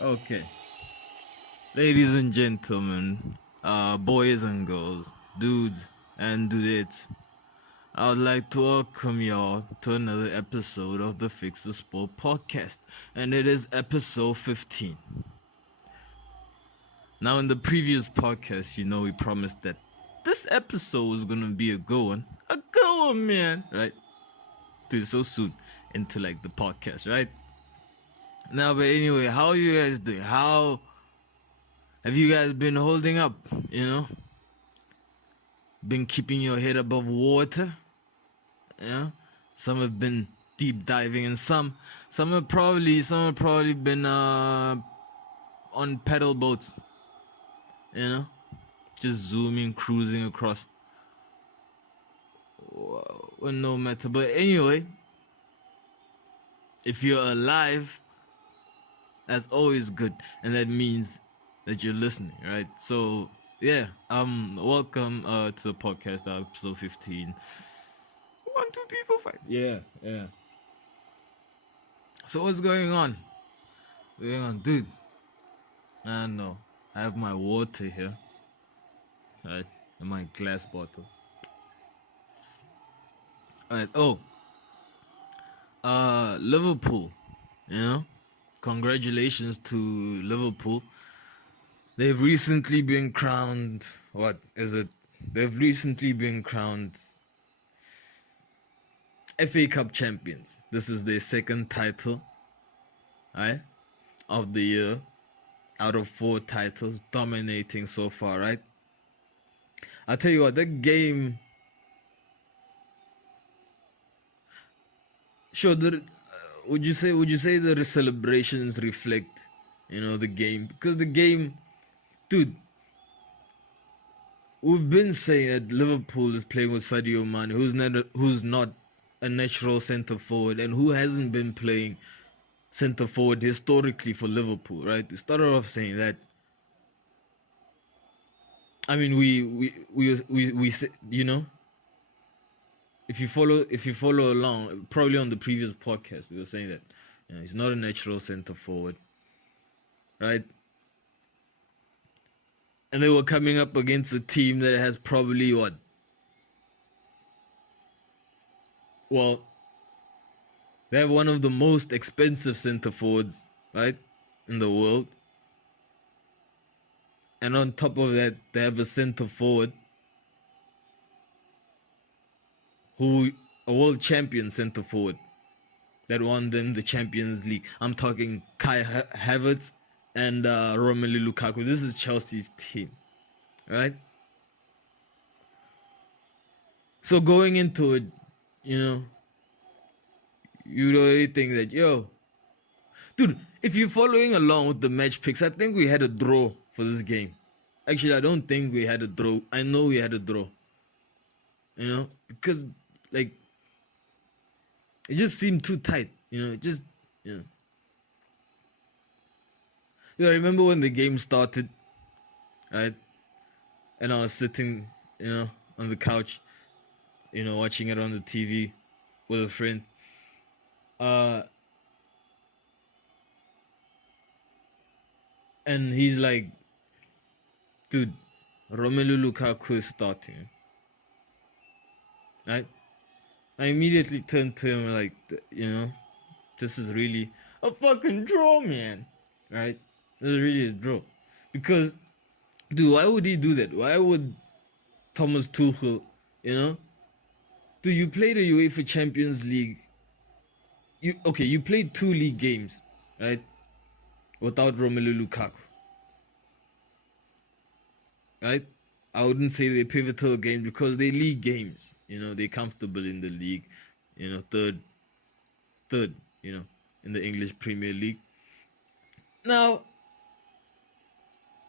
Okay. Ladies and gentlemen, boys and girls, dudes and dudettes, I would like to welcome y'all to another episode of the Fixasport podcast, and it is episode 15. Now, in the previous podcast, we promised that this episode was gonna be a good one, man, right? Dude, so soon into the podcast, right? Now, but anyway, how are you guys doing? How have you guys been holding up? Been keeping your head above water? Yeah. Some have been deep diving, and some have probably been on pedal boats. Just zooming, cruising across. Well, no matter. But anyway, if you're alive, that's always good, and that means that you're listening, right? So yeah, welcome to the podcast, episode 15. 1, 2, 3, 4, 5. Yeah. So what's going on? Dude? I know. I have my water here, right, in my glass bottle. Alright. Liverpool. Congratulations to Liverpool. They've recently been crowned. What is it? They've recently been crowned FA Cup champions. This is their second title, right, of the year, out of 4 titles, dominating so far, right? I'll tell you what, that game. Sure, would you say the celebrations reflect, the game? Because the game, dude, we've been saying that Liverpool is playing with Sadio Mane, who's not a natural centre forward, and who hasn't been playing centre forward historically for Liverpool, right? We started off saying that. I mean, we say, if you follow along, probably on the previous podcast, we were saying that he's not a natural centre forward, right? And they were coming up against a team that has probably what? Well, they have one of the most expensive centre forwards, right, in the world. And on top of that, they have a centre forward a world champion centre forward that won them the Champions League. I'm talking Kai Havertz and Romelu Lukaku. This is Chelsea's team, right? So going into it, you already think that, dude, if you're following along with the match picks, I think we had a draw for this game. Actually, I don't think we had a draw. I know we had a draw. Because it just seemed too tight. I remember when the game started, right? And I was sitting, on the couch, watching it on the TV with a friend. And he's like, dude, Romelu Lukaku is starting. Right? I immediately turned to him like, this is really a fucking draw, man. Right? This is really a draw. Because, dude, why would he do that? Why would Thomas Tuchel, Dude, you played the UEFA Champions League. You played 2 league games, right? Without Romelu Lukaku. Right? I wouldn't say they're pivotal games because they're league games. They're comfortable in the league. Third, in the English Premier League. Now,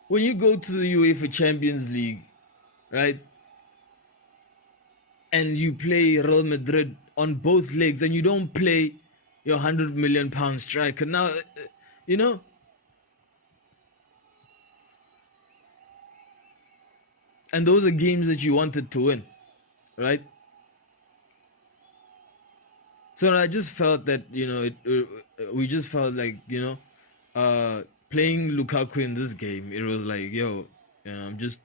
when you go to the UEFA Champions League, right, and you play Real Madrid on both legs, and you don't play your £100 million striker, now, and those are games that you wanted to win, right? So I just felt that we just felt like playing Lukaku in this game. It was like I'm just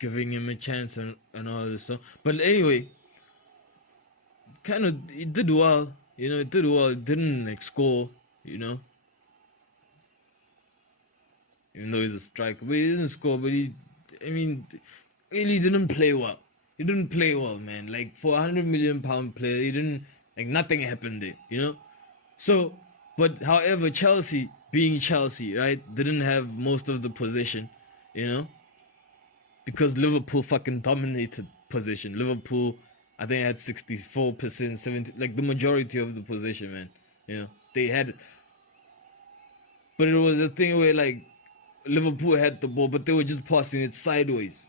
giving him a chance and all this stuff. But anyway, kind of it did well. It did well. It didn't like score. Even though he's a striker, but he didn't score. But really didn't play well. He didn't play well, man. Like for £100 million player, he didn't like nothing happened there. So, but however, Chelsea being Chelsea, right, didn't have most of the possession, because Liverpool fucking dominated possession. Liverpool, I think, had 64%, 70, like the majority of the possession, man. They had, but it was a thing where like Liverpool had the ball, but they were just passing it sideways,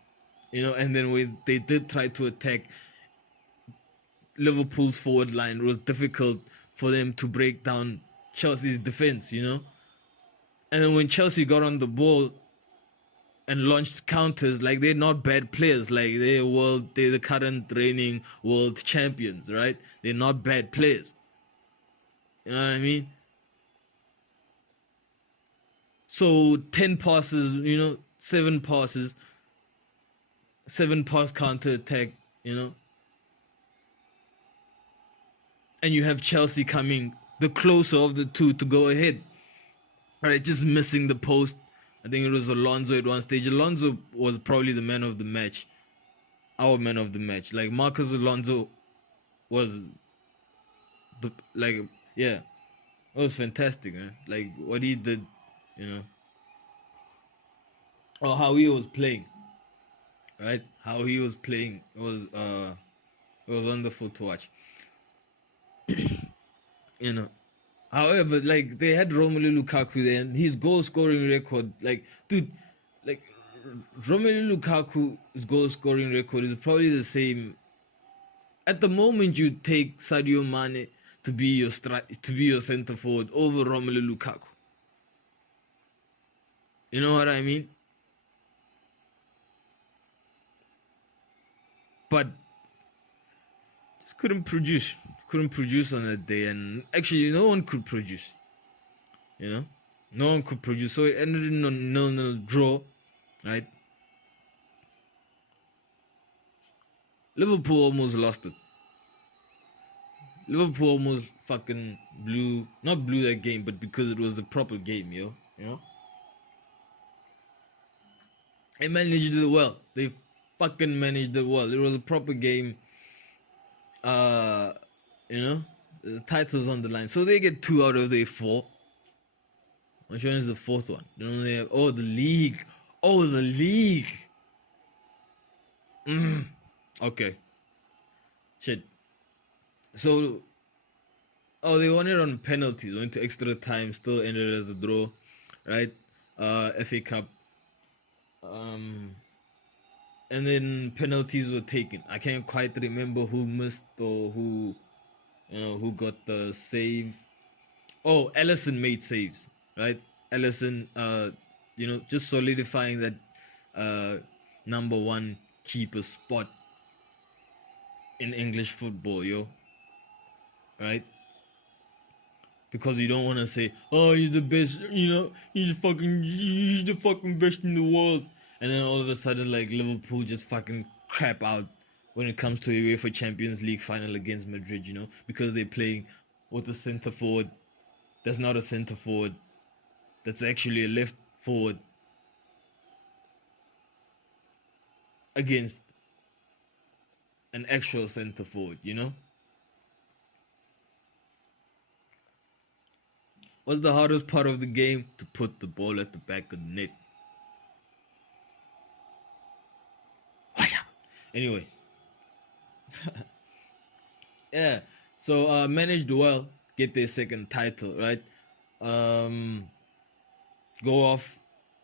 and then when they did try to attack Liverpool's forward line, it was difficult for them to break down Chelsea's defense, and then when Chelsea got on the ball and launched counters, like they're not bad players, like they're the current reigning world champions, right? They're not bad players. You know what I mean? So 10 passes, 7 passes, 7 pass counter attack, and you have Chelsea coming the closer of the two to go ahead. Right, just missing the post. I think it was Alonso at one stage. Alonso was probably the man of the match. Our man of the match. Like Marcus Alonso was it was fantastic, man. Like what he did, or how he was playing. Right? How he was playing was wonderful to watch. However, like they had Romelu Lukaku there, and his goal scoring record, like Romelu Lukaku's goal scoring record is probably the same. At the moment, you take Sadio Mane to be your center forward over Romelu Lukaku. You know what I mean? But just couldn't produce on that day, and actually no one could produce. No one could produce, so it ended in a 0-0 draw, right? Liverpool almost lost it. Liverpool almost fucking not blew that game, but because it was a proper game, They managed it well. They fucking managed it well. It was a proper game. The title's on the line, so they get 2 out of their 4. Which one is the 4th one? They have the league. The league. Okay. Shit. So, they won it on penalties. Went to extra time. Still ended as a draw, right? FA Cup. And then penalties were taken. I can't quite remember who missed or who got the save. Ellison made saves, right? Ellison, just solidifying that number 1 keeper spot in English football, right? Because you don't want to say, he's the best, he's the fucking best in the world. And then all of a sudden, like, Liverpool just fucking crap out when it comes to UEFA Champions League final against Madrid, because they're playing with a centre forward that's not a centre forward, that's actually a left forward against an actual centre forward, What's the hardest part of the game? To put the ball at the back of the net. Anyway. Yeah. So managed well, get their 2nd title, right? Go off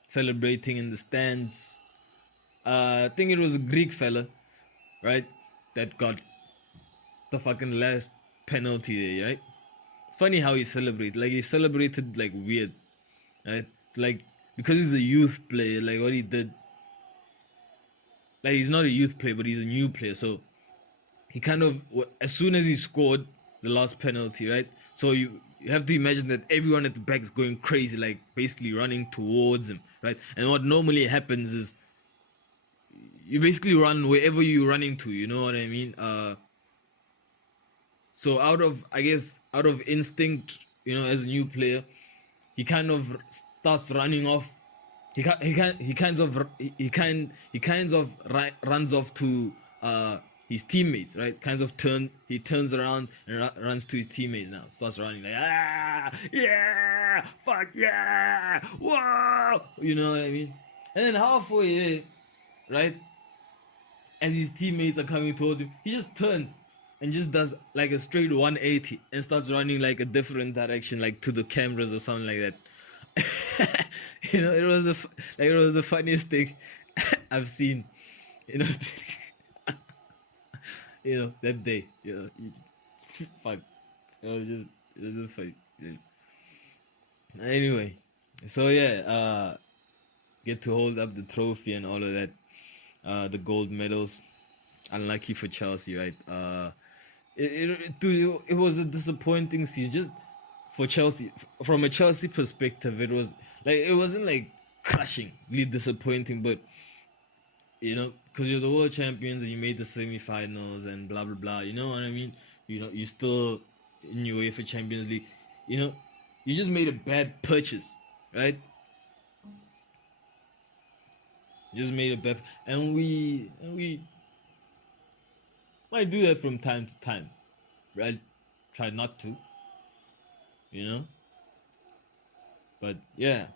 celebrating in the stands. I think it was a Greek fella, right? That got the fucking last penalty there, right? It's funny how he celebrated. Like he celebrated like weird. Right? It's like because he's a youth player, like what he did. Like he's not a youth player, but he's a new player. So he kind of, as soon as he scored the last penalty, right? So you have to imagine that everyone at the back is going crazy, like basically running towards him, right? And what normally happens is you basically run wherever you're running to, you know what I mean? So out of instinct, you know, as a new player, he kind of starts running off. He kinds of runs off to his teammates, right? He turns around and runs to his teammates now. Starts running like, yeah, fuck yeah, whoa, you know what I mean? And then halfway there, right, as his teammates are coming towards him, he just turns and just does like a straight 180 and starts running like a different direction, like to the cameras or something like that. You know, it was the funniest thing I've seen. You know, you know, that day. You know, fuck. It was just funny. Yeah. Anyway, so yeah, get to hold up the trophy and all of that. The gold medals. Unlucky for Chelsea, right? It was a disappointing season. Just for Chelsea, from a Chelsea perspective, it wasn't like crushingly disappointing, but you know, because you're the world champions and you made the semi-finals and blah blah blah. You know what I mean? You know, you still in UEFA Champions League. You know, you just made a bad purchase, right? You just made a bad, and we might do that from time to time, right? Try not to, you know. But yeah.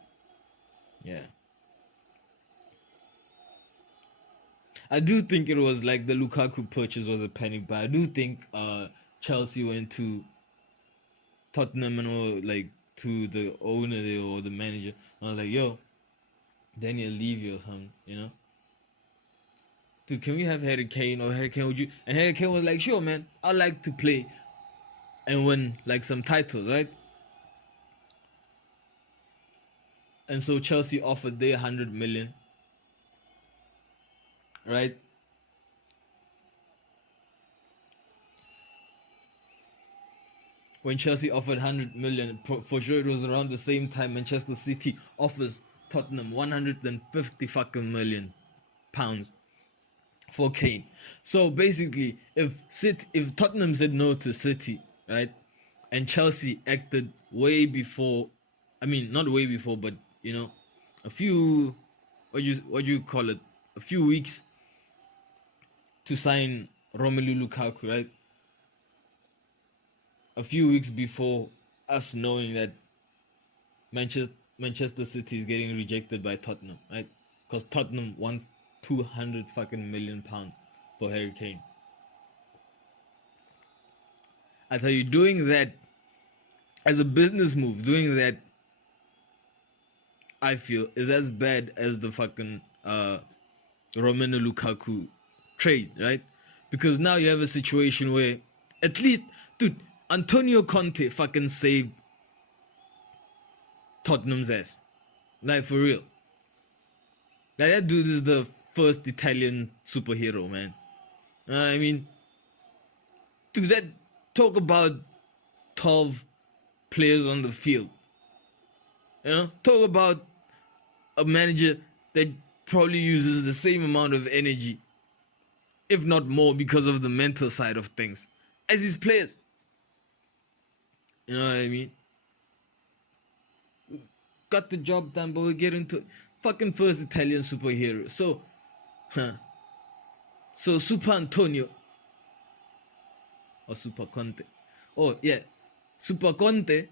I do think it was like the Lukaku purchase was a panic buy. I do think Chelsea went to Tottenham and or like to the owner there or the manager. I was like, yo, Daniel Levy or something, you know. Dude, can we have Harry Kane, or Harry Kane, would you? And Harry Kane was like, sure, man, I'd like to play and win like some titles, right? And so Chelsea offered their 100 million, right? When Chelsea offered 100 million, for sure it was around the same time Manchester City offers Tottenham 150 fucking million pounds for Kane. So basically, if Tottenham said no to City, right, and Chelsea acted way before, I mean not way before, but you know, a few, what you call it, a few weeks to sign Romelu Lukaku, right? A few weeks before us knowing that Manchester City is getting rejected by Tottenham, right? Because Tottenham wants 200 fucking million pounds for Harry Kane. I tell you, doing that as a business move, doing that, I feel, is as bad as the fucking Romelu Lukaku trade, right? Because now you have a situation where, at least, dude, Antonio Conte fucking saved Tottenham's ass. Like, for real. Like, that dude is the first Italian superhero, man. I mean, dude, that, talk about 12 players on the field. You know, talk about a manager that probably uses the same amount of energy, if not more, because of the mental side of things, as his players. You know what I mean? Got the job done, but we'll get into fucking first Italian superhero. So Super Antonio or Super Conte. Oh yeah, Super Conte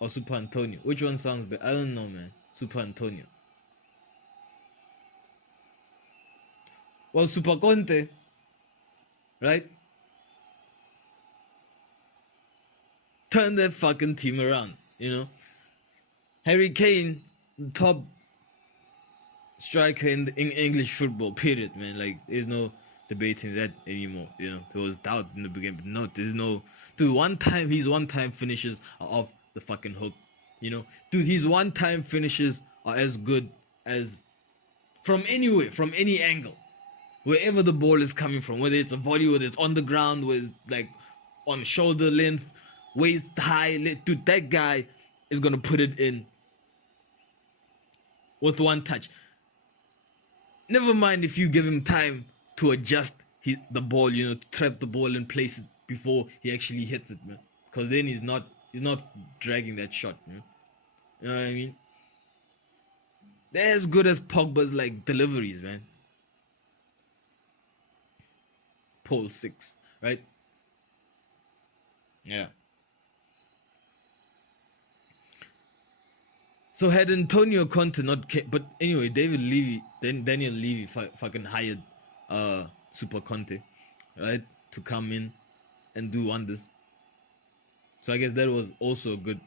or Super Antonio. Which one sounds better? I don't know, man. Super Antonio. Well, Super Conte, right? Turn that fucking team around, you know. Harry Kane, top striker in English football, period, man. Like, there's no debating that anymore, you know. There was doubt in the beginning, but no, there's no. Dude, his one-time finishes are off the fucking hook, you know. Dude, his one-time finishes are as good as from anywhere, from any angle. wherever the ball is coming from, whether it's a volley, whether it's on the ground, whether it's like on shoulder length, waist high, dude, that guy is gonna put it in with one touch. Never mind if you give him time to adjust the ball, to trap the ball and place it before he actually hits it, man. Because then he's not dragging that shot, man. You know what I mean? They're as good as Pogba's like deliveries, man. Pole 6, right? Yeah. So had Antonio Conte not but anyway, Daniel Levy fucking hired Super Conte, right, to come in and do wonders. So I guess that was also a good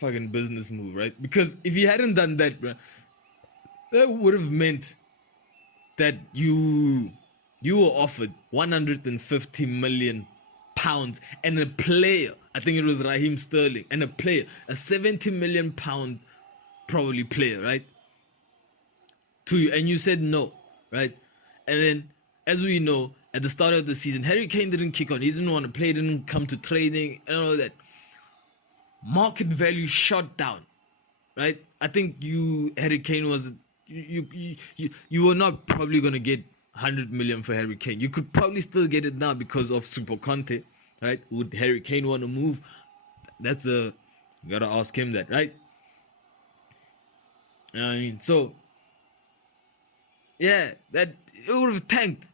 fucking business move, right? Because if he hadn't done that, bro, that would have meant that you were offered 150 million pounds and a player, I think it was Raheem Sterling, and a player, a 70 million pound probably player, right? To you, and you said no, right? And then, as we know, at the start of the season, Harry Kane didn't kick on. He didn't want to play, didn't come to training, and all that. Market value shot down, right? I think Harry Kane was, you were not probably going to get 100 million for Harry Kane. You could probably still get it now because of Super Conte, right? Would Harry Kane want to move? You gotta ask him that, right? I mean, so yeah, that it would have tanked,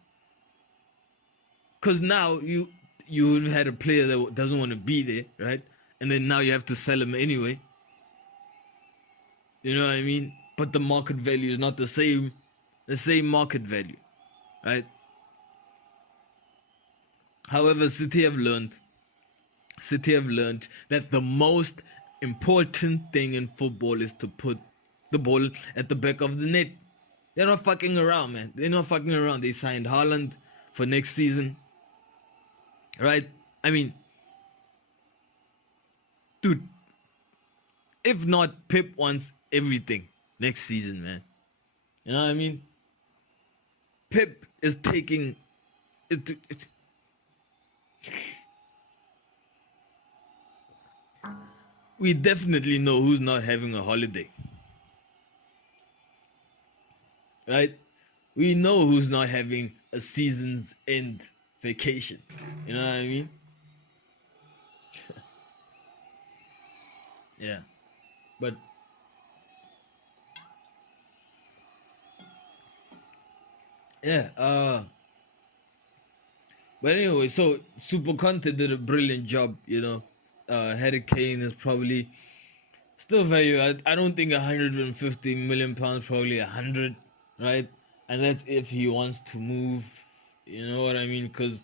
because now you would have had a player that doesn't want to be there, right? And then now you have to sell him anyway. You know what I mean? But the market value is not the same market value, right? However, City have learned that the most important thing in football is to put the ball at the back of the net. They're not fucking around, man. They're not fucking around. They signed Haaland for next season, right? I mean, dude, if not, Pep wants everything next season, man. You know what I mean? Pep is taking it. We definitely know who's not having a holiday, right? We know who's not having a season's end vacation. You know what I mean? Yeah, but yeah, but anyway, so Super Conte did a brilliant job, Harry Kane is probably still value. I don't think 150 million pounds, probably 100, right? And that's if he wants to move. You know what I mean? Because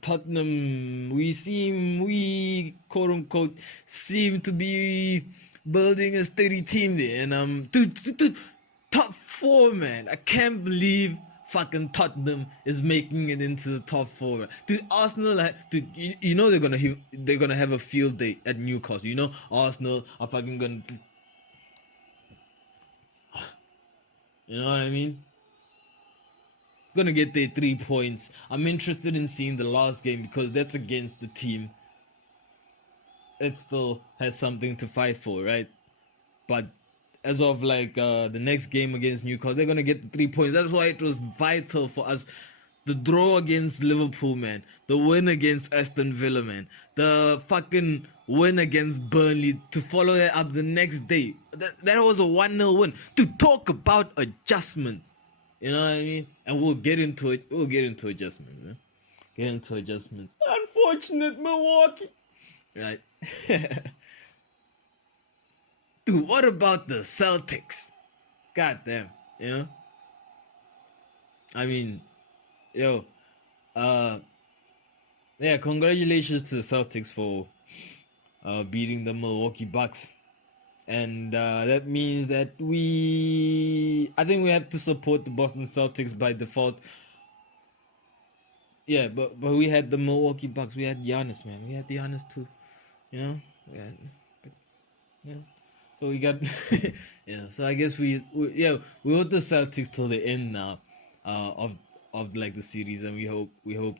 Tottenham, we quote unquote seem to be building a steady team there, and dude, top 4, man. I can't believe fucking Tottenham is making it into the top 4. Dude, Arsenal, dude, you know they're gonna have a field day at Newcastle. You know Arsenal are fucking gonna, you know what I mean? Gonna get their 3 points. I'm interested in seeing the last game because that's against the team that still has something to fight for, right? But as of the next game against Newcastle, they're gonna get the 3 points. That's why it was vital for us. The draw against Liverpool, man. The win against Aston Villa, man. The fucking win against Burnley, to follow that up the next day. That was a 1-0 win. To talk about adjustments. You know what I mean? And we'll get into it. We'll get into adjustments, man. Get into adjustments. Unfortunate Milwaukee. Right? Dude, what about the Celtics? God damn, I mean, yeah, congratulations to the Celtics for beating the Milwaukee Bucks. And that means that I think we have to support the Boston Celtics by default. Yeah, but we had the Milwaukee Bucks. We had Giannis, man. We had Giannis too, Yeah. So we got yeah. So I guess we want the Celtics till the end now, of like the series, and we hope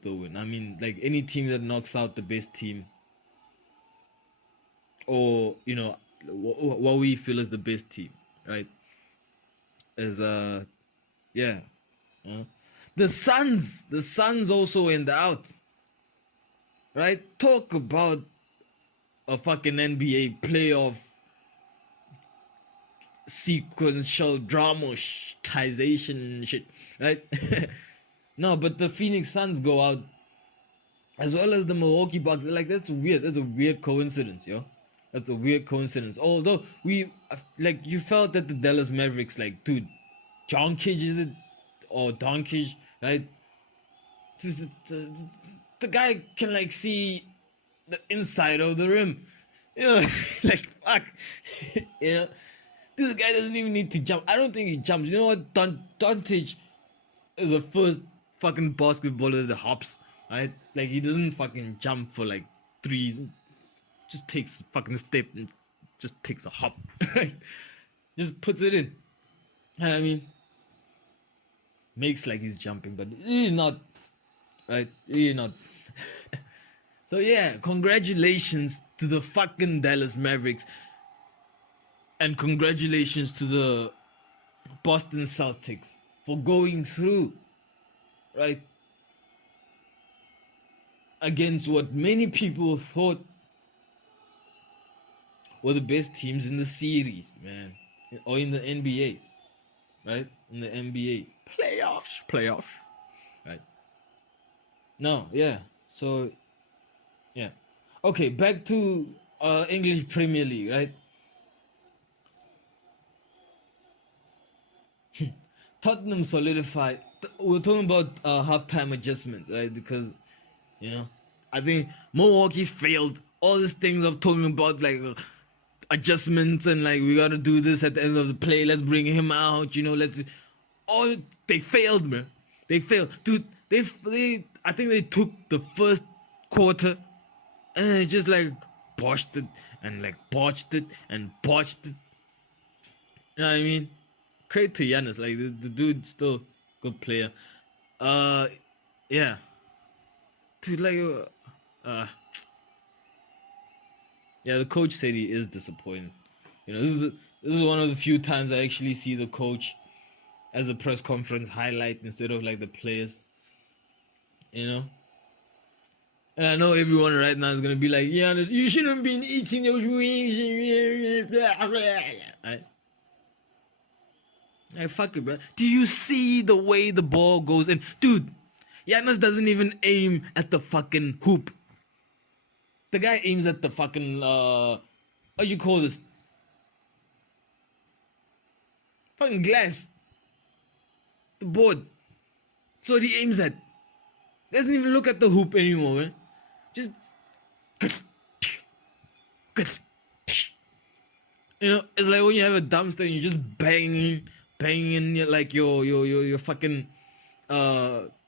they'll win. I mean, like any team that knocks out the best team, or what we feel is the best team, right? Is yeah, uh, the Suns also in the out, right? Talk about a fucking NBA playoff sequential dramatization shit, right? No, but the Phoenix Suns go out as well as the Milwaukee Bucks. Like that's weird. That's a weird coincidence, yo. That's a weird coincidence. Although you felt that the Dallas Mavericks, like, dude, Jokic is it or Doncic, right? The guy can like see the inside of the rim, like fuck, you know. This guy doesn't even need to jump. I don't think he jumps. You know what? Doncic is the first fucking basketballer that hops, right? Like he doesn't fucking jump for like threes. Just takes a fucking step and just takes a hop, right? Just puts it in. I mean, makes like he's jumping, but he's not, right? He's not. So yeah, congratulations to the fucking Dallas Mavericks. And congratulations to the Boston Celtics for going through, right? Against what many people thought were the best teams in the series, man. Or in the NBA, right? In the NBA. Playoffs. Right? No, yeah. So, yeah. Okay, back to English Premier League, right? Tottenham solidified. We're talking about halftime adjustments, right? Because, I think Milwaukee failed. All these things of talking about like adjustments and like we gotta do this at the end of the play. Let's bring him out. They failed, man. They failed, dude. I think they took the first quarter and just like botched it and like botched it and botched it. You know what I mean? Credit to Giannis, like the dude's still good player. Yeah, dude, like, yeah, the coach said he is disappointed. This is one of the few times I actually see the coach as a press conference highlight instead of like the players. And I know everyone right now is gonna be like, Giannis, you shouldn't be eating those wings. Right? Like, fuck it, bro. Do you see the way the ball goes in? Dude, Giannis doesn't even aim at the fucking hoop. The guy aims at the fucking, what you call this? Fucking glass. The board. So he aims at. Doesn't even look at the hoop anymore, man. Just. It's like when you have a dumpster and you're just banging like your fucking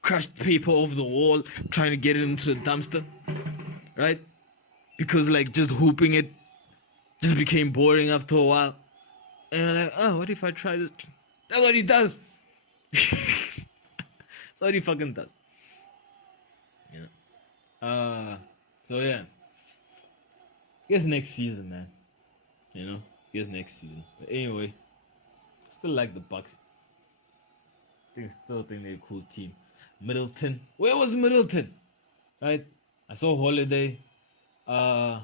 crushed paper over the wall, trying to get it into the dumpster, right? Because like just hooping it just became boring after a while, and you're like, oh, what if I try this? That's what he does. That's what he fucking does. So yeah, guess next season, man. Guess next season. But anyway, still like the Bucks. Still think they're a cool team. Middleton. Where was Middleton? Right? I saw Holiday. Oh,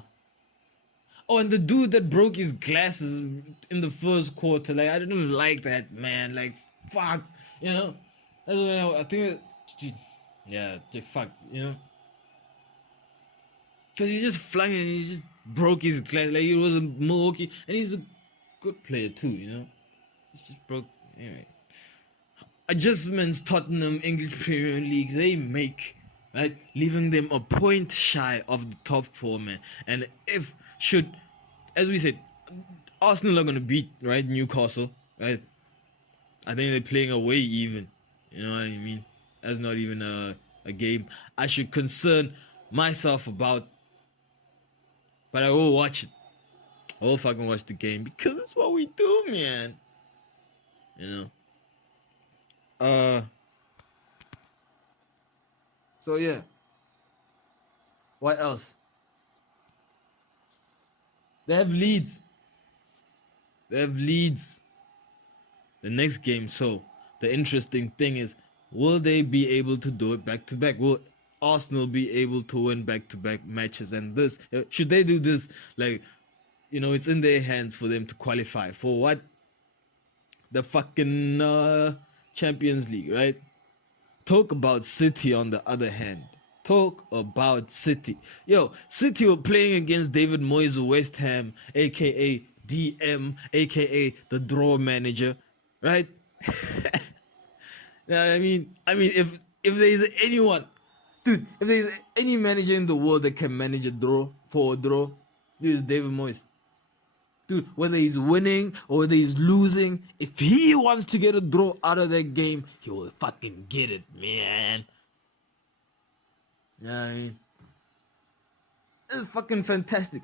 and the dude that broke his glasses in the first quarter. Like, I didn't like that, man. Like, fuck. That's when I think yeah, fuck, because he just flung and he just broke his glass. Like, it was a Milwaukee, and he's a good player too, It's just broke. Anyway, adjustments Tottenham English Premier League they make, right, leaving them a point shy of the top four, man. And as we said, Arsenal are gonna beat, right, Newcastle, right? I think they're playing away even. You know what I mean? That's not even a game I should concern myself about. But I will watch it. I will fucking watch the game because it's what we do, man. You know. So yeah. What else? They have leads. The next game. So the interesting thing is, will they be able to do it back to back? Will Arsenal be able to win back to back matches? And this, should they do this, like, it's in their hands for them to qualify for what? The fucking Champions League, right? Talk about City on the other hand. Talk about City. Yo, City were playing against David Moyes of West Ham, aka DM, aka the draw manager, right? I mean, if there is anyone, dude, if there is any manager in the world that can manage a draw, dude, it's David Moyes. Dude, whether he's winning or whether he's losing, if he wants to get a draw out of that game, he will fucking get it, man. Yeah, I mean, it's fucking fantastic,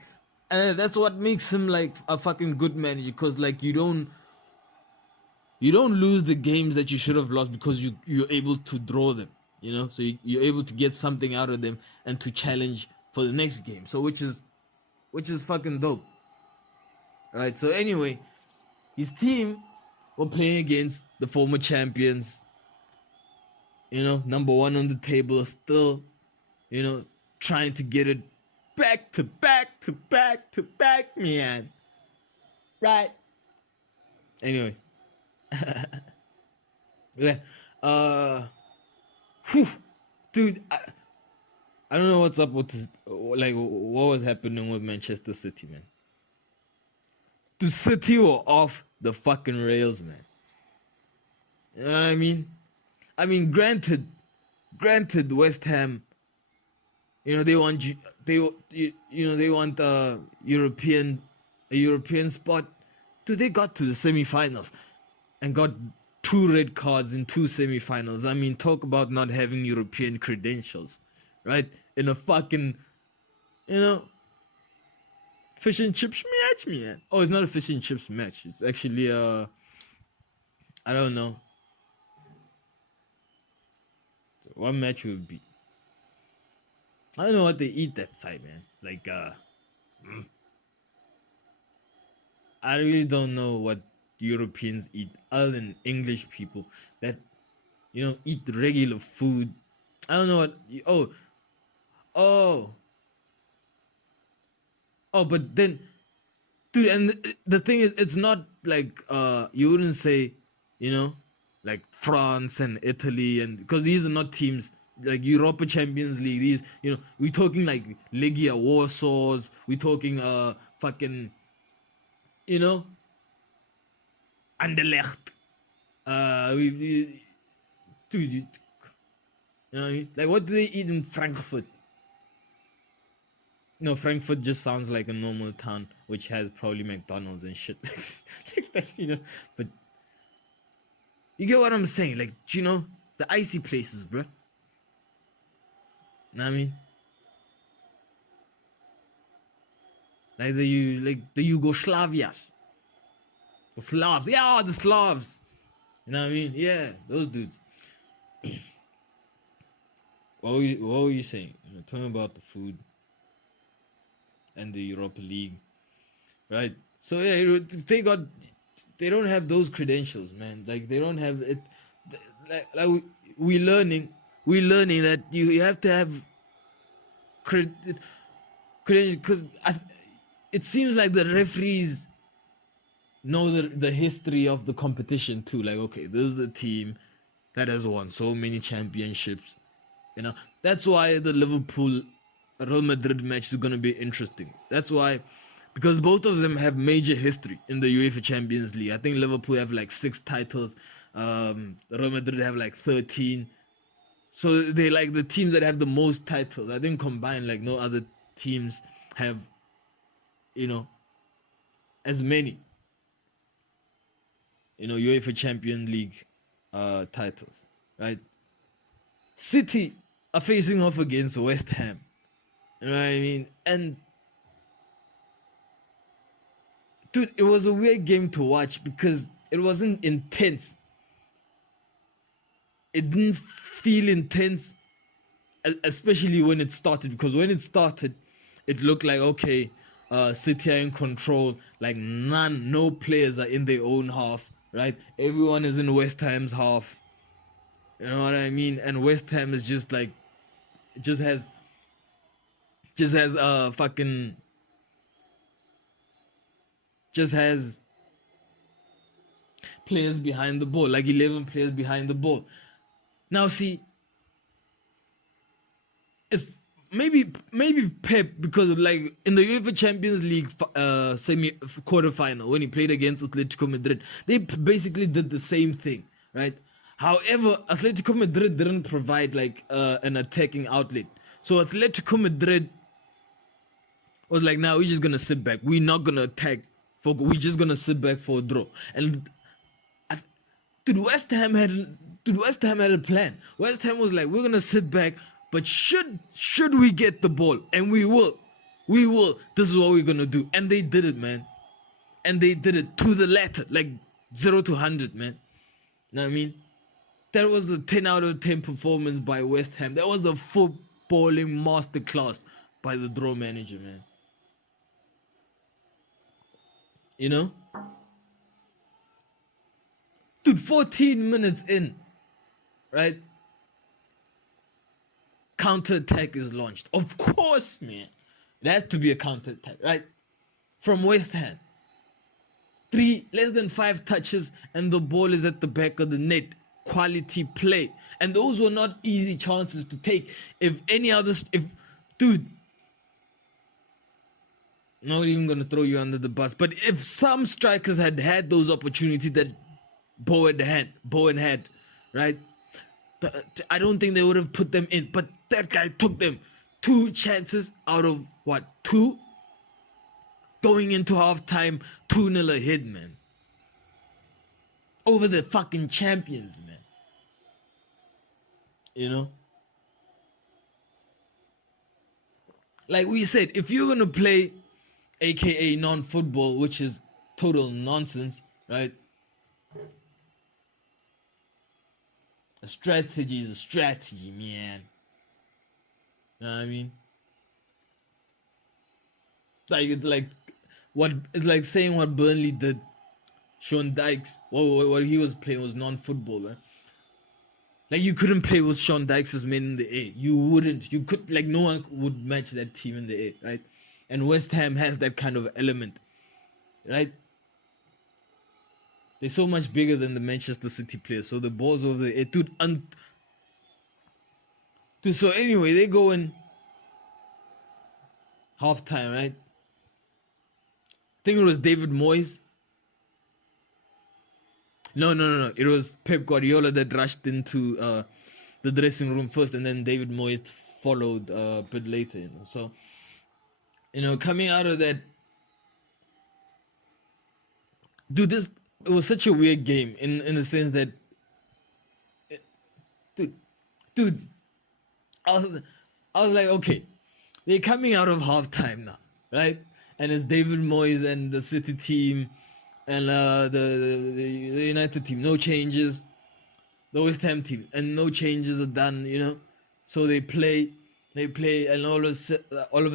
and that's what makes him like a fucking good manager. Cause like you don't lose the games that you should have lost because you're able to draw them. So you're able to get something out of them and to challenge for the next game. So which is fucking dope. Right. So anyway, his team were playing against the former champions. Number one on the table, still, trying to get it back to back to back to back, man. Right. Anyway. Yeah. Dude, I don't know what's up with this, like what was happening with Manchester City, man. The City were off the fucking rails, man. You know what I mean? I mean, granted, West Ham, they want a European spot. Dude, they got to the semi-finals and got 2 red cards in 2 semi-finals. I mean, talk about not having European credentials, right? In a fucking, fish and chips match, man. Oh, it's not a fish and chips match. It's actually I don't know. What match would it be? I don't know what they eat that side, man. Like, I really don't know what Europeans eat other than English people that, eat regular food. I don't know what. But then, dude, and the thing is, it's not like you wouldn't say, like France and Italy, and because these are not teams like Europa Champions League. These, we're talking like Legia Warsaw's. We're talking fucking, Anderlecht. Dude, you know what I mean? Like, what do they eat in Frankfurt? No, Frankfurt just sounds like a normal town which has probably McDonald's and shit like that, But you get what I'm saying? Like, the icy places, bro. Know what I mean? Like the Yugoslavias. The Slavs. Yeah, the Slavs. You know what I mean? Yeah, those dudes. What were you saying? Tell me about the food and the Europa League, right? So yeah, they don't have those credentials, man. Like they don't have it. Like we learning that you have to have credentials, because it seems like the referees know the history of the competition too. Like, okay, this is the team that has won so many championships. That's why the Liverpool Real Madrid match is going to be interesting. That's why, because both of them have major history in the UEFA Champions League. I think Liverpool have like 6 titles. Real Madrid have like 13. So they like the teams that have the most titles. I think combined, like no other teams have, as many, UEFA Champions League titles, right? City are facing off against West Ham. You know what I mean? And dude, it was a weird game to watch because it wasn't intense. It didn't feel intense, especially when it started. Because when it started, it looked like, okay, City are in control. Like no players are in their own half, right? Everyone is in West Ham's half. You know what I mean? And West Ham is just like, just has fucking, just has players behind the ball, like 11 players behind the ball. Now see, it's maybe Pep, because like in the UEFA Champions League semi quarterfinal when he played against Atletico Madrid, they basically did the same thing, right? However, Atletico Madrid didn't provide like an attacking outlet, so Atletico Madrid was like, "Now we're just gonna sit back. We're not gonna attack. We're just gonna sit back for a draw." And West Ham had a plan. West Ham was like, "We're gonna sit back, but should we get the ball, and we will. This is what we're gonna do." And they did it, man. And they did it to the letter, like 0 to 100, man. You know what I mean? That was a 10 out of 10 performance by West Ham. That was a footballing masterclass by the draw manager, man. You know? Dude, 14 minutes in, right? Counter-attack is launched. Of course, man. It has to be a counter-attack, right? From West Ham. Less than 5 touches, and the ball is at the back of the net. Quality play. And those were not easy chances to take. Dude, not even going to throw you under the bus, but if some strikers had those opportunities that Bowen had, right? I don't think they would have put them in, but that guy took them. 2 chances out of what? 2? Going into halftime, 2-0 ahead, man. Over the fucking champions, man. You know? Like we said, if you're going to play aka non-football, which is total nonsense, right? A strategy is a strategy, man. You know what I mean? Like it's like saying what Burnley did. Sean Dykes, what he was playing was non-football, right? Like you couldn't play with Sean Dykes' men in the air. You wouldn't. You could, like, no one would match that team in the air, right? And West Ham has that kind of element, right? They're so much bigger than the Manchester City players, so the balls over the air, dude. So anyway, they go in halftime, right? I think it was David Moyes. No. It was Pep Guardiola that rushed into the dressing room first, and then David Moyes followed a bit later. You know? So, you know, coming out of that, dude, it was such a weird game in the sense that, dude, I was like, okay, they're coming out of halftime now, right? And it's David Moyes and the City team. And the United team, no changes. The West Ham team, and no changes are done, you know. So they play, and all of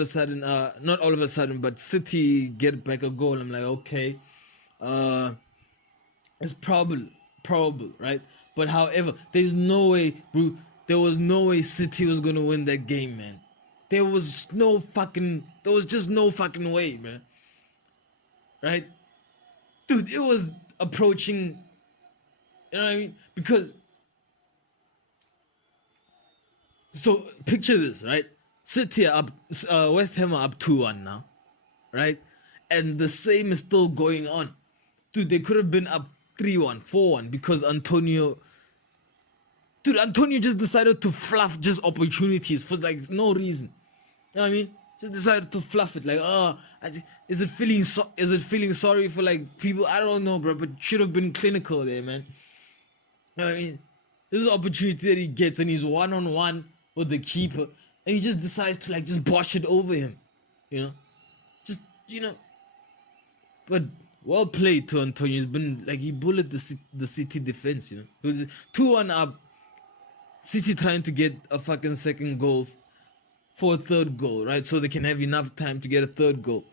a sudden, not all of a sudden, but City get back a goal. I'm like, okay, it's probable, right? But however, there's no way, bro. There was no way City was gonna win that game, man. There was just no fucking way, man. Right? Dude, it was approaching, you know what I mean? Because, so picture this, right? City are up, West Ham are up 2-1 now, right? And the same is still going on. Dude, they could have been up 3-1, 4-1 because Antonio just decided to fluff just opportunities for like no reason. You know what I mean? Just decided to fluff it, like, is it feeling sorry for like people? I don't know, bro, but should have been clinical there, man. You know what I mean? This is an opportunity that he gets, and he's 1-on-1 with the keeper, and he just decides to like just bosh it over him, you know, just, you know. But Well played to Antonio. He's been like, he bullied the City defense, you know. It was 2-1 up. City trying to get a fucking second goal for a third goal, right? So they can have enough time to get a third goal.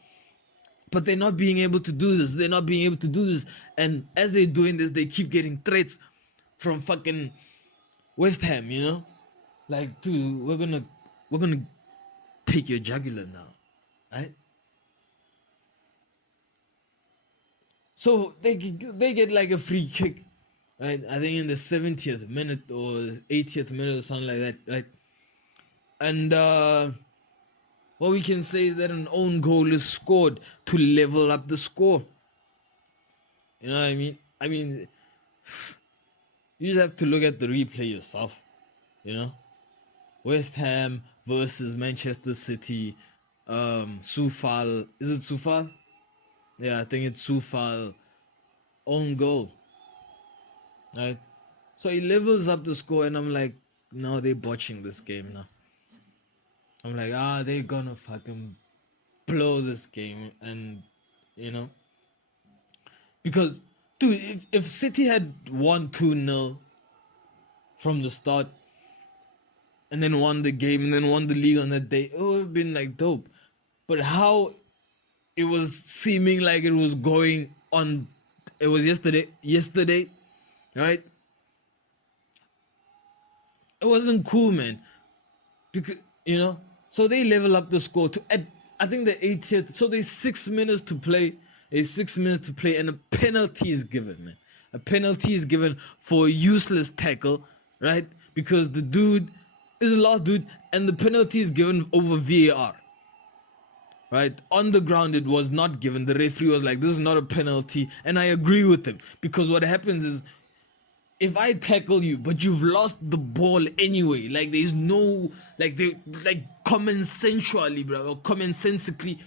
But they're not being able to do this. They're not being able to do this. And as they're doing this, they keep getting threats from fucking West Ham, you know? Like, dude, we're gonna take your jugular now, right? So they get like a free kick, right? I think in the 70th minute or 80th minute or something like that, right? And what we can say is that an own goal is scored to level up the score. You know what I mean? I mean, you just have to look at the replay yourself, you know? West Ham versus Manchester City, Soufal. Is it Soufal? Yeah, I think it's Soufal. Own goal. Right? So he levels up the score, and I'm like, no, they're botching this game now. I'm like, they're gonna fucking blow this game, and you know, because dude, if City had won 2-0 from the start, and then won the game, and then won the league on that day, it would have been like dope. But how it was seeming like it was going on, it was yesterday, right? It wasn't cool, man. Because, you know, so they level up the score to, I think the 80th, so there's 6 minutes to play. There's 6 minutes to play, and a penalty is given, man. A penalty is given for a useless tackle, right? Because the dude is the last dude, and the penalty is given over VAR. Right? On the ground, it was not given. The referee was like, this is not a penalty. And I agree with him. Because what happens is, if I tackle you, but you've lost the ball anyway, like there's no, like commonsensually, bro, or commonsensically,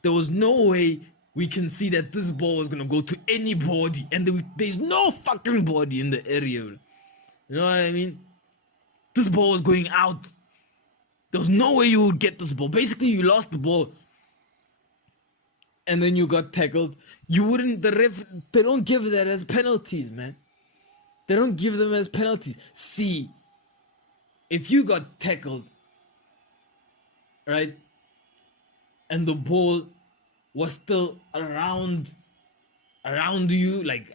there was no way we can see that this ball was going to go to anybody. And there's no fucking body in the area. Bro. You know what I mean? This ball was going out. There was no way you would get this ball. Basically, you lost the ball. And then you got tackled. You wouldn't, they don't give that as penalties, man. They don't give them as penalties. See, if you got tackled, right, and the ball was still around you, like,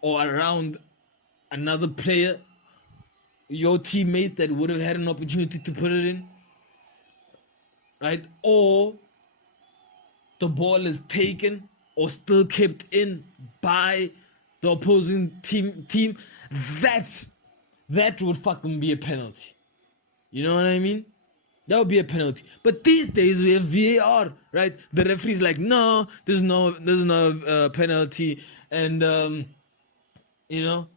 or around another player, your teammate that would have had an opportunity to put it in, right, or the ball is taken or still kept in by the opposing team, that would fucking be a penalty. You know what I mean? That would be a penalty. But these days we have VAR, right? The referee's like, no, there's no penalty, and you know,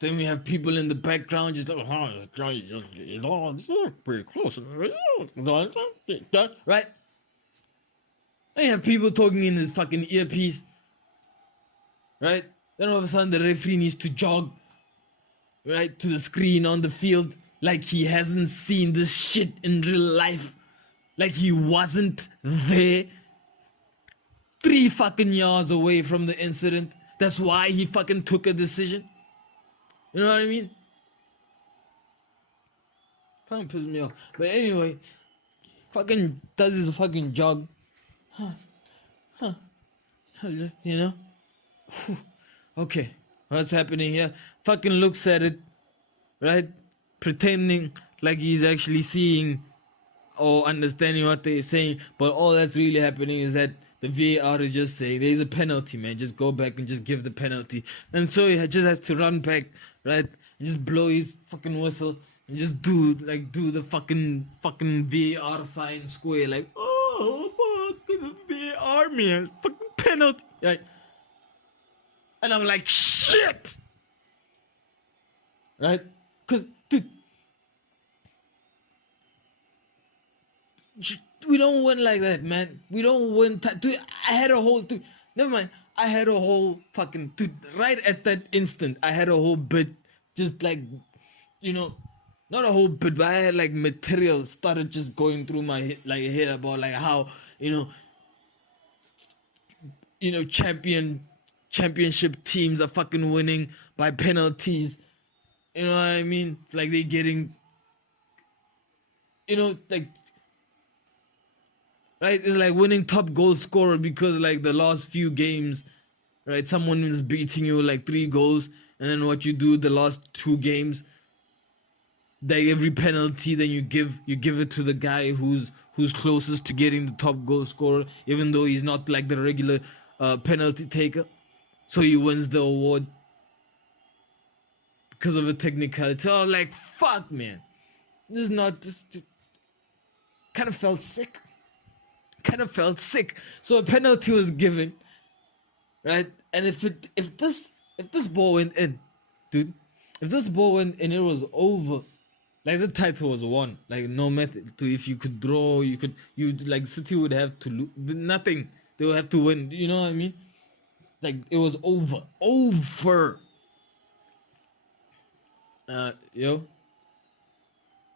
then we have people in the background just like, it's pretty close, right? And you have people talking in his fucking earpiece, right? Then all of a sudden the referee needs to jog, right, to the screen on the field like he hasn't seen this shit in real life. Like he wasn't there 3 fucking yards away from the incident. That's why he fucking took a decision. You know what I mean? Fucking pisses me off. But anyway, fucking does his fucking jog. You know? Okay, what's happening here? Fucking looks at it, right? Pretending like he's actually seeing or understanding what they're saying, but all that's really happening is that the VAR is just saying there's a penalty, man. Just go back and just give the penalty. And so he just has to run back, right? And just blow his fucking whistle and just do the fucking VAR sign square, like, oh fucking VAR, man, fucking penalty, right? And I'm like, shit! Right? Because, dude, we don't win like that, man. We don't win. Dude, I had a whole, dude, never mind. I had a whole fucking, dude, right at that instant, I had a whole bit, just like, you know, not a whole bit, but I had like material started just going through my head, like head about like how, you know, championship teams are fucking winning by penalties. You know what I mean? Like they're getting, like, right? It's like winning top goal scorer because like the last few games, right? Someone is beating you like 3 goals, and then what you do the last 2 games, like every penalty, then you give it to the guy who's closest to getting the top goal scorer, even though he's not like the regular penalty taker, so he wins the award because of a technicality. Oh, like fuck, man, this is not just kind of felt sick. So a penalty was given, right? And if this ball went in, dude, if this ball went in, it was over. Like the title was won. Like no matter if you could draw, you like City would have to lose nothing. They would have to win. You know what I mean? Like it was over.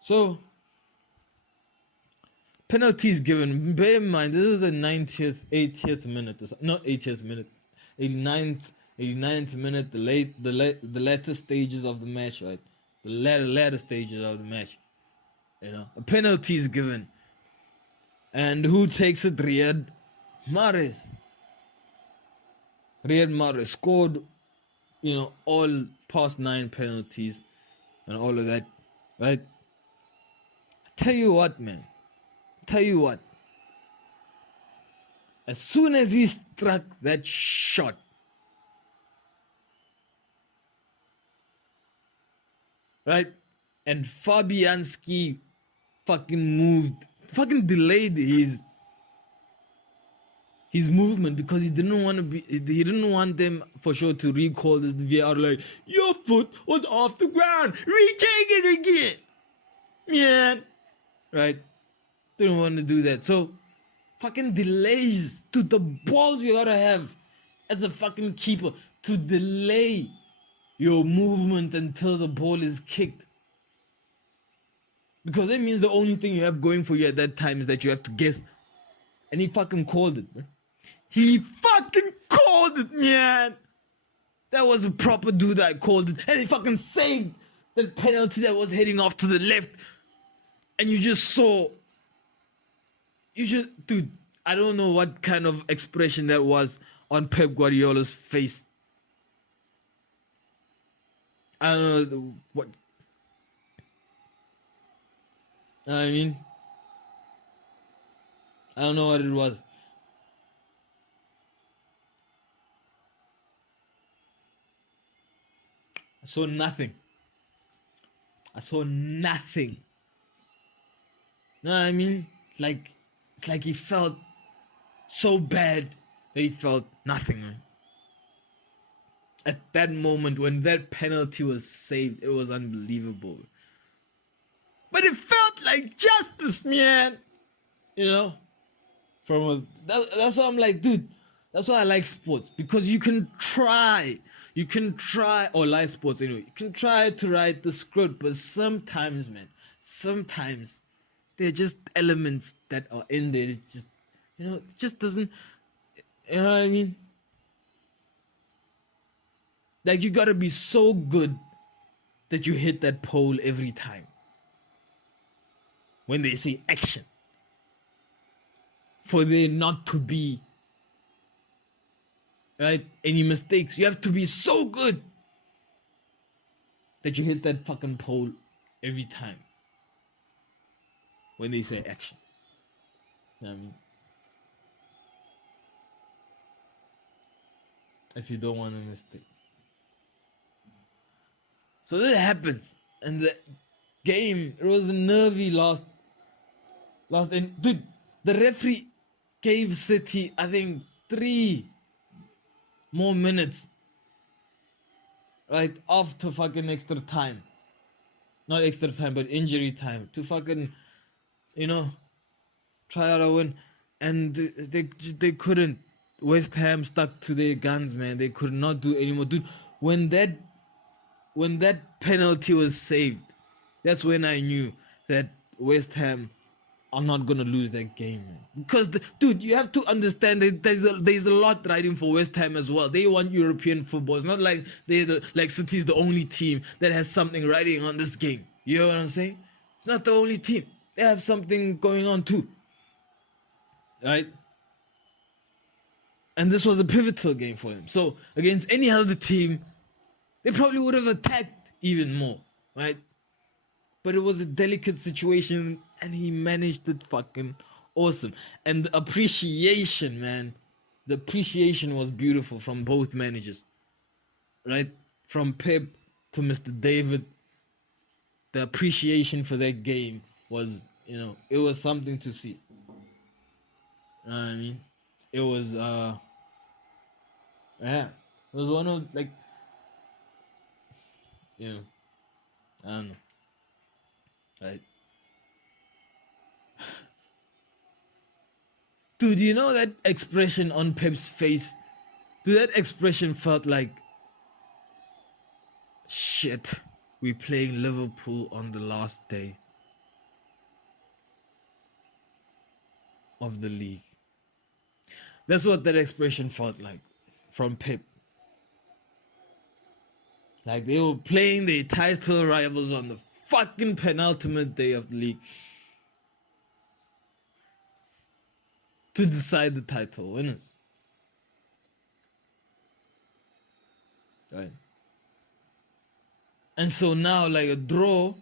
So penalties given. Bear in mind, this is the 80th minute. Not 80th minute, 89th minute. The latter stages of the match, right? The latter stages of the match. A penalty is given, and who takes it? Riyad Mahrez. Riyad Mahrez scored, all past 9 penalties and all of that, right? Tell you what, man. As soon as he struck that shot, right, and Fabianski fucking delayed his movement because he didn't want them for sure to recall this VR, like, your foot was off the ground, retake it again, man, right? Didn't want to do that. So fucking delays, to the balls you gotta have as a fucking keeper to delay your movement until the ball is kicked, because that means the only thing you have going for you at that time is that you have to guess. And he fucking called it, man. He fucking called it, man. That was a proper dude that called it, and he fucking saved that penalty that was heading off to the left. And you just saw, dude, I don't know what kind of expression that was on Pep Guardiola's face. I don't know what. I mean, I don't know what it was. I saw nothing. You know what I mean? Like, it's like he felt so bad that he felt nothing, man. At that moment when that penalty was saved, it was unbelievable. But it felt like justice, man. That's why I'm like, dude, that's why I like sports, because you can try, or live sports anyway, you can try to write the script, but sometimes, man, there are just elements that are in there. It just, it just doesn't, you know what I mean? Like, you gotta be so good that you hit that pole every time when they say action, for there not to be, right, any mistakes. You have to be so good that you hit that fucking pole every time when they say action. You know what I mean? If you don't want a mistake. So that happens. And the game, it was a nervy last. And dude, the referee gave City, I think, 3 more minutes, right, after fucking extra time. Not extra time, but injury time, to fucking, try out a win. And they couldn't. West Ham stuck to their guns, man. They could not do anymore. Dude, when that penalty was saved, that's when I knew that West Ham are not gonna lose that game, man. Because dude, you have to understand that there's a lot riding for West Ham as well. They want European football. It's not like like City's the only team that has something riding on this game. You know what I'm saying? It's not the only team. They have something going on too, right? And this was a pivotal game for him. So against any other team, they probably would have attacked even more, right? But it was a delicate situation, and he managed it fucking awesome. And the appreciation, man, the appreciation was beautiful from both managers, right? From Pep to Mr. David, the appreciation for that game was, it was something to see. You know what I mean? It was, it was one of, like, I don't know. Right. Dude, you know that expression on Pep's face? Dude, that expression felt like, shit, we're playing Liverpool on the last day of the league. That's what that expression felt like from Pep. Like they were playing their title rivals on the fucking penultimate day of the league to decide the title winners. Right. And so now, like, a draw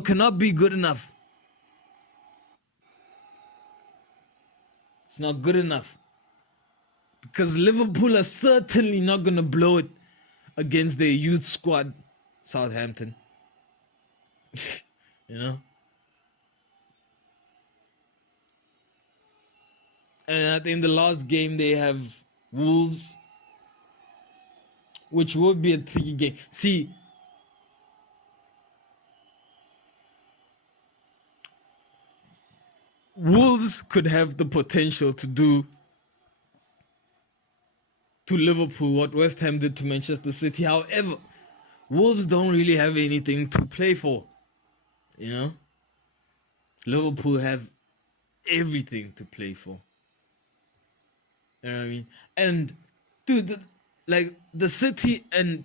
cannot be good enough. It's not good enough. Because Liverpool are certainly not going to blow it against their youth squad, Southampton. And I think the last game they have Wolves, which would be a tricky game. See, Wolves could have the potential to do to Liverpool what West Ham did to Manchester City. However, Wolves don't really have anything to play for. Liverpool have everything to play for. You know what I mean? And dude, the City and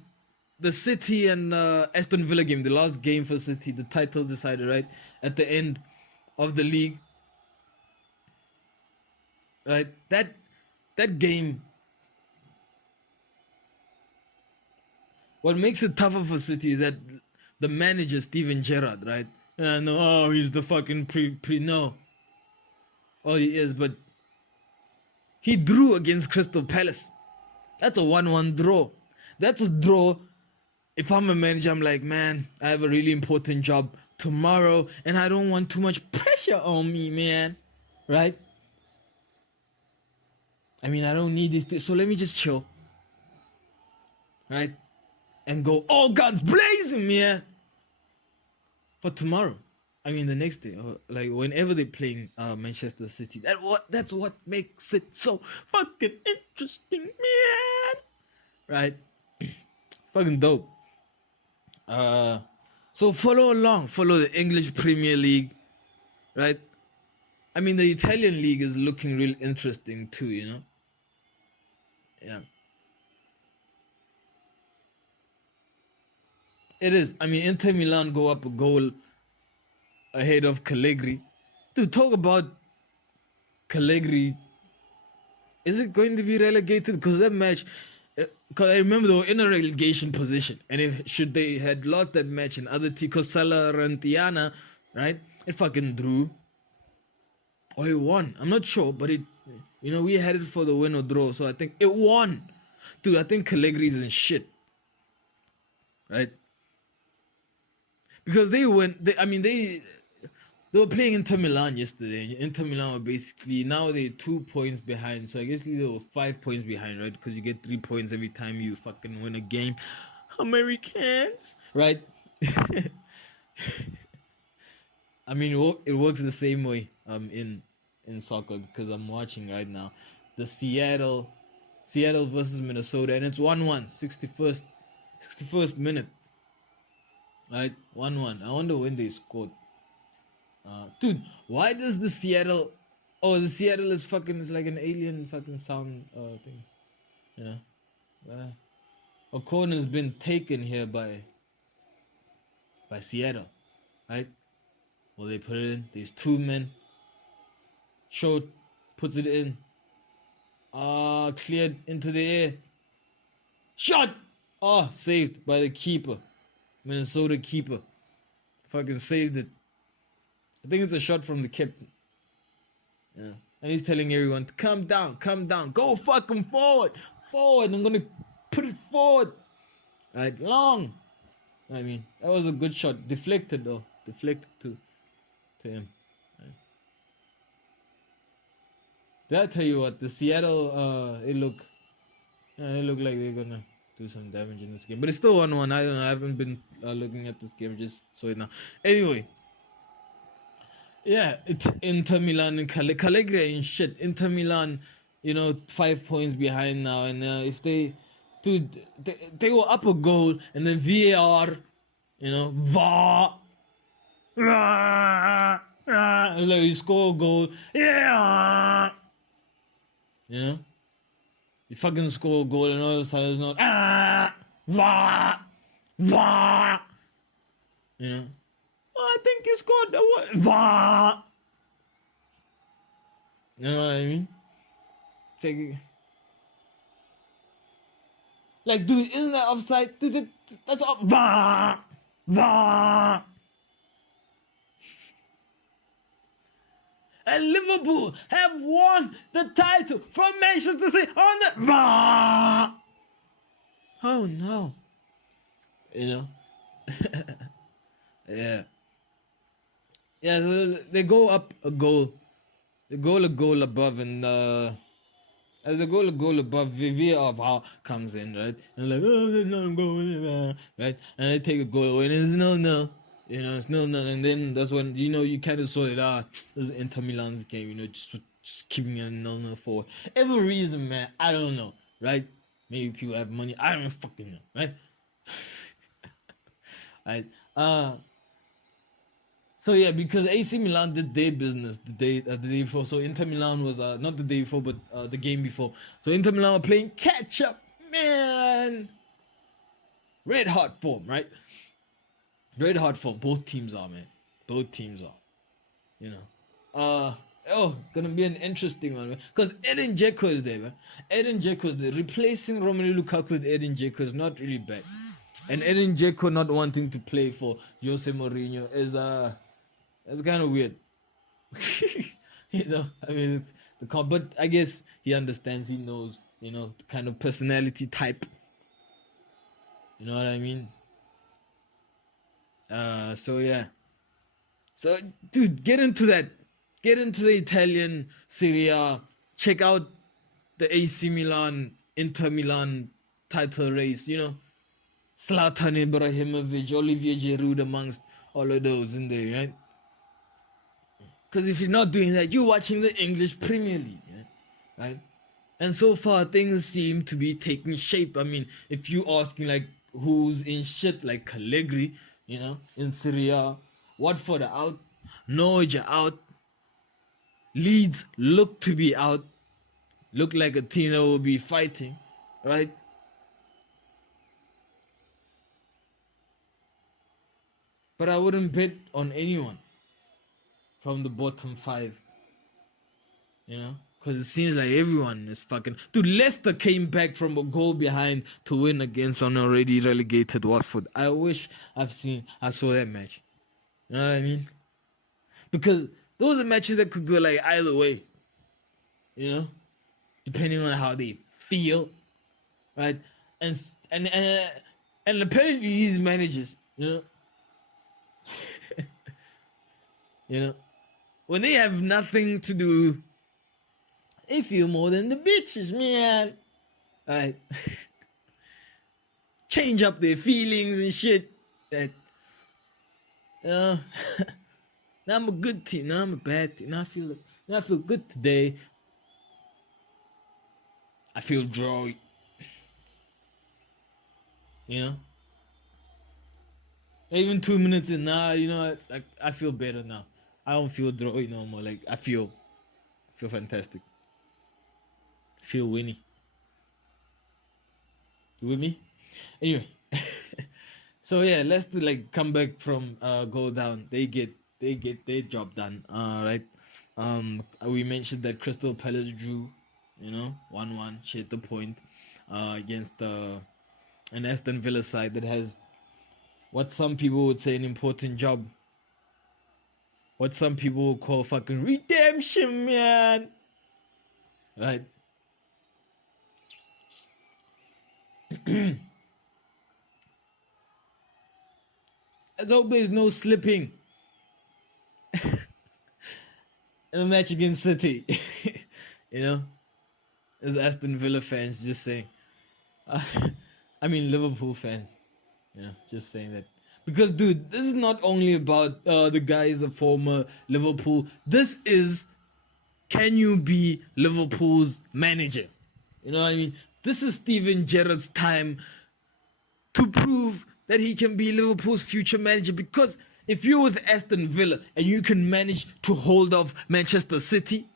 Aston Villa game, the last game for City, the title decided, right, at the end of the league. Right? That game, what makes it tougher for City is that the manager, Steven Gerrard, right? He's the fucking no. Oh, he is, but he drew against Crystal Palace. That's a 1-1 draw. That's a draw. If I'm a manager, I'm like, man, I have a really important job tomorrow, and I don't want too much pressure on me, man. Right? I mean, I don't need this, so let me just chill. Right? And go all guns blazing, man. For tomorrow. I mean, the next day, like whenever they're playing Manchester City. That's what makes it so fucking interesting, man. Right? It's fucking dope. So follow along. Follow the English Premier League. Right? I mean, the Italian league is looking real interesting too, Yeah. It is. I mean, Inter Milan go up a goal ahead of Cagliari. Dude, talk about Cagliari. Is it going to be relegated? Because that match, because I remember they were in a relegation position. And should they had lost that match in other teams, because Salernitana, right, it fucking drew. Or it won. I'm not sure, but we had it for the win or draw. So I think it won. Dude, I think Cagliari is in shit. Right? Because they went, they were playing Inter Milan yesterday. Inter Milan were basically, now they're 2 points behind. So I guess they were 5 points behind, right? Because you get 3 points every time you fucking win a game. Americans, right? I mean, it works the same way in soccer, because I'm watching right now the Seattle versus Minnesota, and it's 1-1, 61st minute. Right, 1-1. I wonder when they scored. Dude, why does the Seattle? Oh, the Seattle is fucking. It's like an alien fucking sound thing. You know, a corner's been taken here by Seattle, right? Well, they put it in. These two men. Short puts it in. Cleared into the air. Shot! Saved by the keeper. Minnesota keeper. Fucking saved it. I think it's a shot from the captain. Yeah. And he's telling everyone to come down. Go fucking forward. I'm gonna put it forward. Right, long. I mean, that was a good shot. Deflected though. Deflected to him. Right. Did I tell you what? The Seattle, it look like they're gonna do some damage in this game. But it's still 1-1. I don't know. I haven't been looking at this game. Just saw it now. Anyway. Yeah, Inter Milan and Callegri and shit. Inter Milan, 5 points behind now. And if they were up a goal and then VAR, VAR. Like you score a goal. Yeah. You fucking score a goal and all of a sudden it's not VAR. I think he scored VAR. You know what I mean? Like, dude, isn't that offside? Dude, that's all. VAR. And Liverpool have won the title from Manchester City on the VAR. Oh no. Yeah. Yeah, so they go up a goal. They go a goal above, and as they go a goal above, VAR comes in, right? And like, there's no goal, right? And they take a goal away, and it's no. It's no. And then that's when, you kind of saw it, this is Inter Milan's game, just keeping it 0-0 for every reason, man. I don't know, right? Maybe people have money. I don't fucking know, right? Right? So yeah, because AC Milan did their business the day before. So Inter Milan was not the day before, but the game before. So Inter Milan were playing catch up, man. Red hot form, right? Red hot form. Both teams are, man. Both teams are. It's gonna be an interesting one, man. Because Edin Dzeko is there, man. Edin Dzeko is there. Replacing Romelu Lukaku with Edin Dzeko is not really bad. And Edin Dzeko not wanting to play for Jose Mourinho is it's kind of weird. I mean, but I guess he understands, he knows, the kind of personality type. You know what I mean? So yeah. So, dude, get into that. Get into the Italian Serie A. Check out the AC Milan, Inter Milan title race, Zlatan Ibrahimovic, Olivier Giroud amongst all of those in there, right? Because if you're not doing that, you're watching the English Premier League, right? And so far, things seem to be taking shape. I mean, if you're asking, like, who's in shit, like Callegri, in Serie A, Watford are out, Norwich are out, Leeds look to be out, look like a team that will be fighting, right? But I wouldn't bet on anyone from the bottom 5, because it seems like everyone is fucking. Dude, Leicester came back from a goal behind to win against an already relegated Watford. I wish I saw that match. You know what I mean? Because those are matches that could go like either way, depending on how they feel, right? And apparently these managers, when they have nothing to do, they feel more than the bitches, man. Right? Change up their feelings and shit. That, now I'm a good team. Now I'm a bad team. Now I feel good today. I feel drawy. Even 2 minutes in now, I feel better now. I don't feel drawy no more. Like I feel fantastic. I feel winny. You with me? Anyway. So yeah, let's like come back from go down. They get their job done. Right. We mentioned that Crystal Palace drew, 1-1, shared the point, against an Aston Villa side that has what some people would say an important job. What some people would call fucking redemption, man. Right. As always, no slipping in a match against City. As Aston Villa fans just saying. I mean Liverpool fans. Just saying that. Because, dude, this is not only about the guy is a former Liverpool. This is, can you be Liverpool's manager? You know what I mean? This is Steven Gerrard's time to prove that he can be Liverpool's future manager. Because if you're with Aston Villa and you can manage to hold off Manchester City,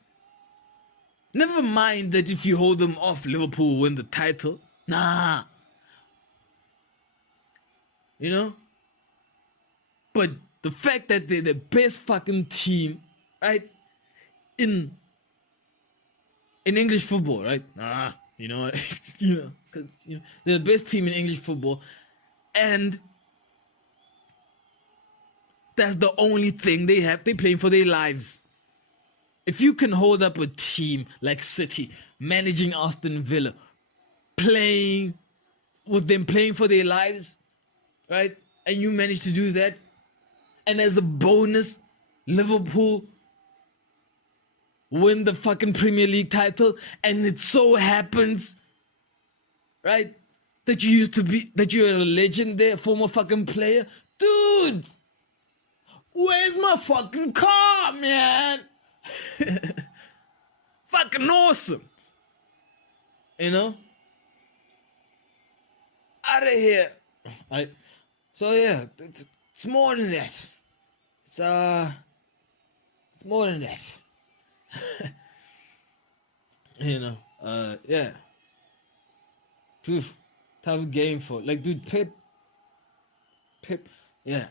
never mind that if you hold them off, Liverpool will win the title. Nah. But the fact that they're the best fucking team, right, in English football, right? Because they're the best team in English football, and that's the only thing they have. They're playing for their lives. If you can hold up a team like City, managing Aston Villa, playing with them playing for their lives, right? And you manage to do that, and as a bonus, Liverpool win the fucking Premier League title, and it so happens, right, that you're a legend there, former fucking player. Dude, where's my fucking car, man? Fucking awesome. Out of here. So yeah, it's more than that. It's more than that. Yeah. Dude, tough game for dude, Pep, yeah.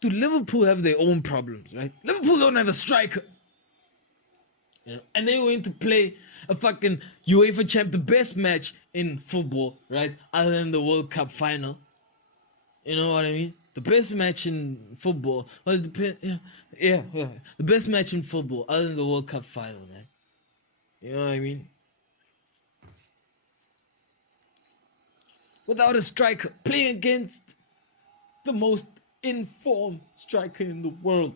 Dude, Liverpool have their own problems, right? Liverpool don't have a striker. And they went to play a fucking UEFA champ, the best match in football, right? Other than the World Cup final. You know what I mean? The best match in football. Well, it depends. Yeah. The best match in football, other than the World Cup final, man. You know what I mean? Without a striker, playing against the most informed striker in the world.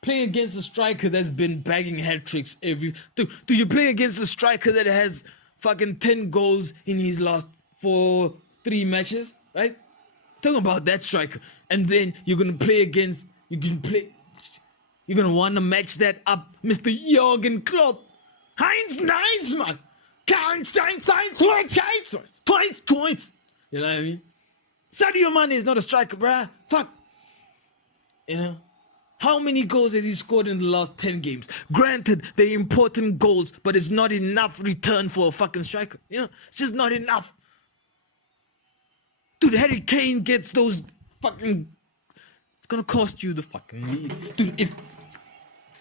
Playing against a striker that's been bagging hat tricks every. Do you play against a striker that has fucking 10 goals in his last 3 matches, right? Talking about that striker, and then you're gonna play against. You're gonna want to match that up, Mr. Jürgen Klopp, Heinz, man, twice. You know what I mean? Sadio Mane is not a striker, bruh. Fuck. How many goals has he scored in the last 10 games? Granted, they're important goals, but it's not enough return for a fucking striker. It's just not enough. Dude, Harry Kane gets those fucking. It's gonna cost you the fucking league, dude.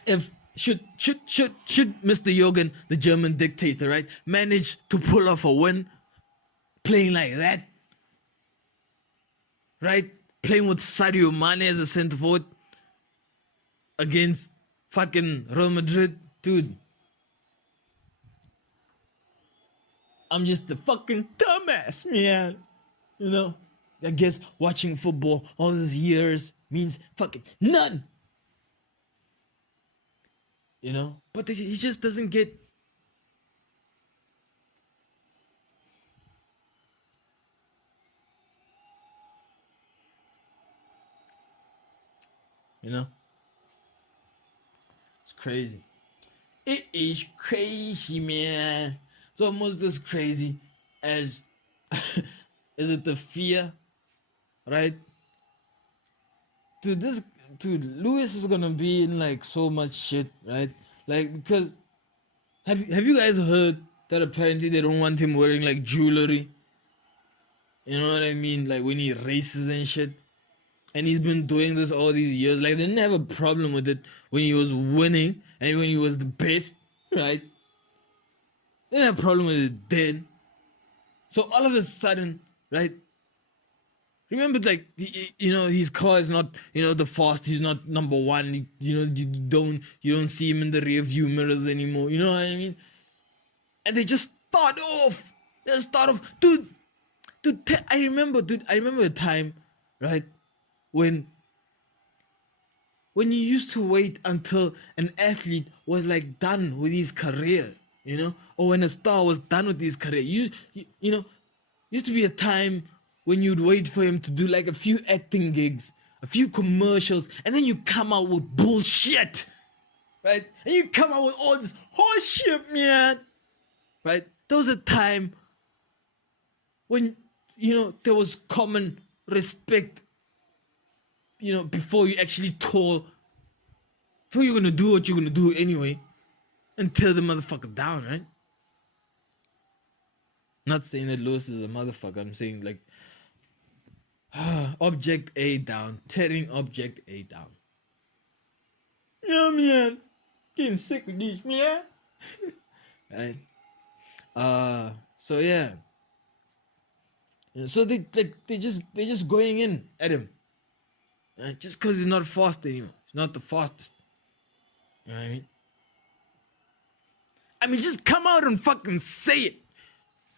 If should Mr. Jürgen, the German dictator, right, manage to pull off a win, playing like that, right, playing with Sadio Mane as a centre forward against fucking Real Madrid, dude. I'm just a fucking dumbass, man. I guess watching football all these years means fucking none. But he just doesn't get. It's crazy. It is crazy, man. It's almost as crazy as is it the fear, right, Lewis is gonna be in like so much shit, right? Like, because have you guys heard that apparently they don't want him wearing like jewelry? You know what I mean? Like when he races and shit. And he's been doing this all these years. Like they didn't have a problem with it when he was winning and when he was the best, right? They didn't have a problem with it then. So all of a sudden, right? Remember, like his car is not the fast. He's not number one. You don't see him in the rear view mirrors anymore. You know what I mean? And they just start off. Dude. I remember a time, right, when you used to wait until an athlete was like done with his career, or when a star was done with his career. Used to be a time when you'd wait for him to do like a few acting gigs, a few commercials, and then you come out with bullshit, right? And you come out with all this horse shit, man, right? There was a time when, there was common respect, before you actually told, before you're gonna do what you're gonna do anyway, and tear the motherfucker down, right? Not saying that Lewis is a motherfucker. I'm saying like, object A down, tearing object A down. Yeah, man, getting sick of this, man. Right? So yeah. So they just going in at him, right? Just because he's not fast anymore. He's not the fastest. You know what I mean? Just come out and fucking say it.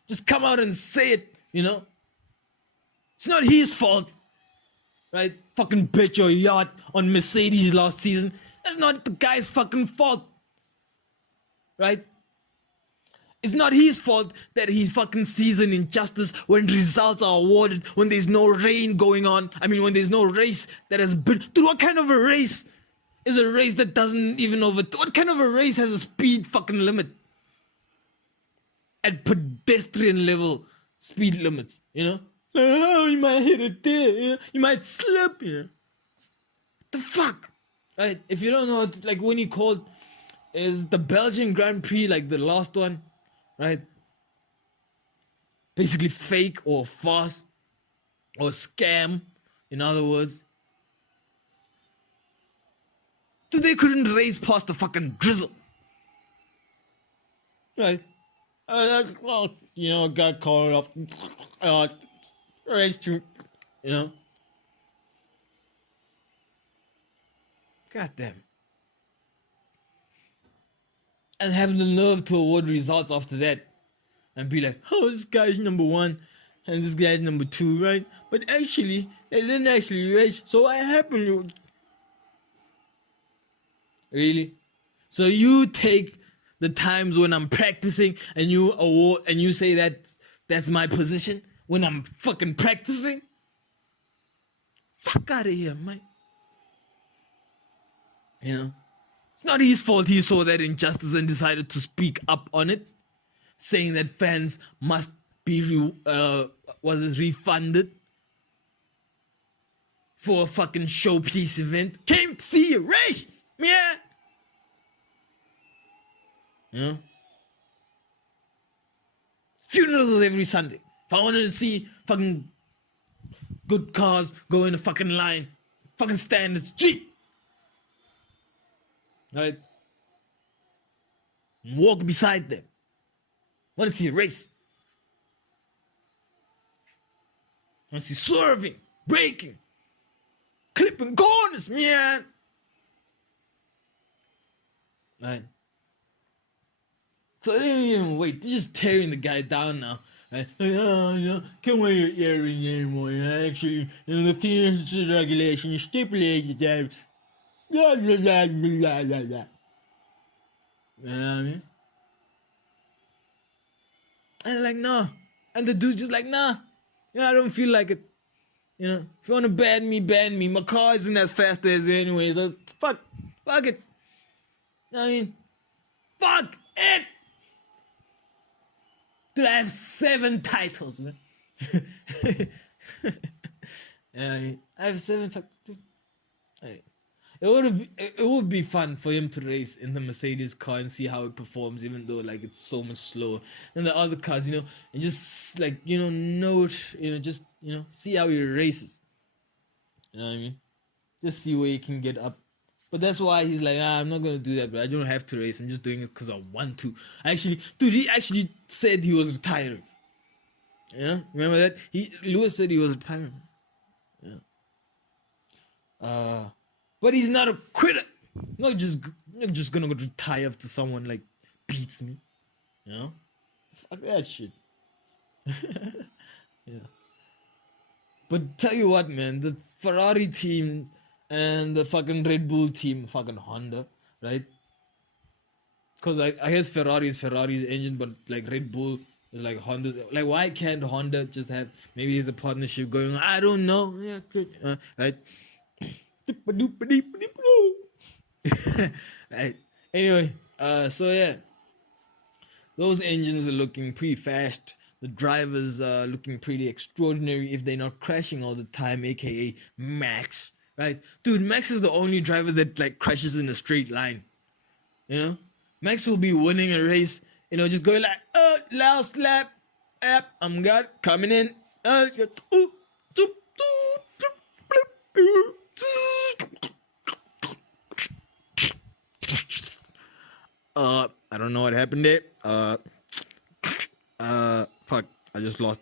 Just come out and say it. It's not his fault, right? Fucking bet your yacht on Mercedes last season. That's not the guy's fucking fault, right? It's not his fault that his fucking season injustice when results are awarded, when there's no rain going on. I mean, when there's no race that has been... Dude, what kind of a race is a race that doesn't even what kind of a race has a speed fucking limit? At pedestrian level speed limits, Oh, you might hit it there, you might slip, What the fuck? Right? If you don't know, like when he called, is the Belgian Grand Prix like the last one? Right? Basically fake or farce or scam, in other words. So they couldn't race past the fucking drizzle. Right? Got caught off. Race true. God damn. And having the nerve to award results after that and be like, oh, this guy's number one and this guy's number two, right? But actually, they didn't actually race, so what happened? Really? So you take the times when I'm practicing and you award and you say that's my position when I'm fucking practicing? Fuck out of here, mate. It's not his fault he saw that injustice and decided to speak up on it, saying that fans must be refunded for a fucking showpiece event. Came to see a race, man. Funerals every Sunday. If I wanted to see fucking good cars go in a fucking line, fucking stand in the street. Right? Walk beside them. Want to see a race. Want to see swerving, braking, clipping corners, man. Right? So they didn't even wait. They're just tearing the guy down now. Right? Can't wear your earring anymore. Actually, the FINA regulation stipulated that. Blah, blah, blah, blah, blah, blah. You know what I mean? And like, no. And the dude's just like, nah. I don't feel like it. If you want to ban me. My car isn't as fast as anyway. So fuck it. You know what I mean? Fuck it. Dude, I have 7 titles, man. Yeah, I have 7 titles. Hey, it would be fun for him to race in the Mercedes car and see how it performs, even though like it's so much slower than the other cars, and just like just see how he races. You know what I mean? Just see where he can get up. But that's why he's like, I'm not gonna do that, but I don't have to race. I'm just doing it because I want to. Actually, dude, he actually said he was retiring. Yeah, remember that? Lewis said he was retiring. Yeah. But he's not a quitter. Not just gonna go retire after someone like beats me. Fuck that shit. Yeah. But tell you what, man, the Ferrari team and the fucking Red Bull team, fucking Honda, right? Because I guess Ferrari's engine, but like Red Bull is like Honda's. Like, why can't Honda just have, maybe there's a partnership going on? I don't know. Yeah, right? Right. Anyway, so yeah, those engines are looking pretty fast. The drivers are looking pretty extraordinary if they're not crashing all the time, aka Max. Right, dude, Max is the only driver that like crashes in a straight line. Max will be winning a race, just going like, last lap, I'm coming in. I don't know what happened there. Fuck, I just lost.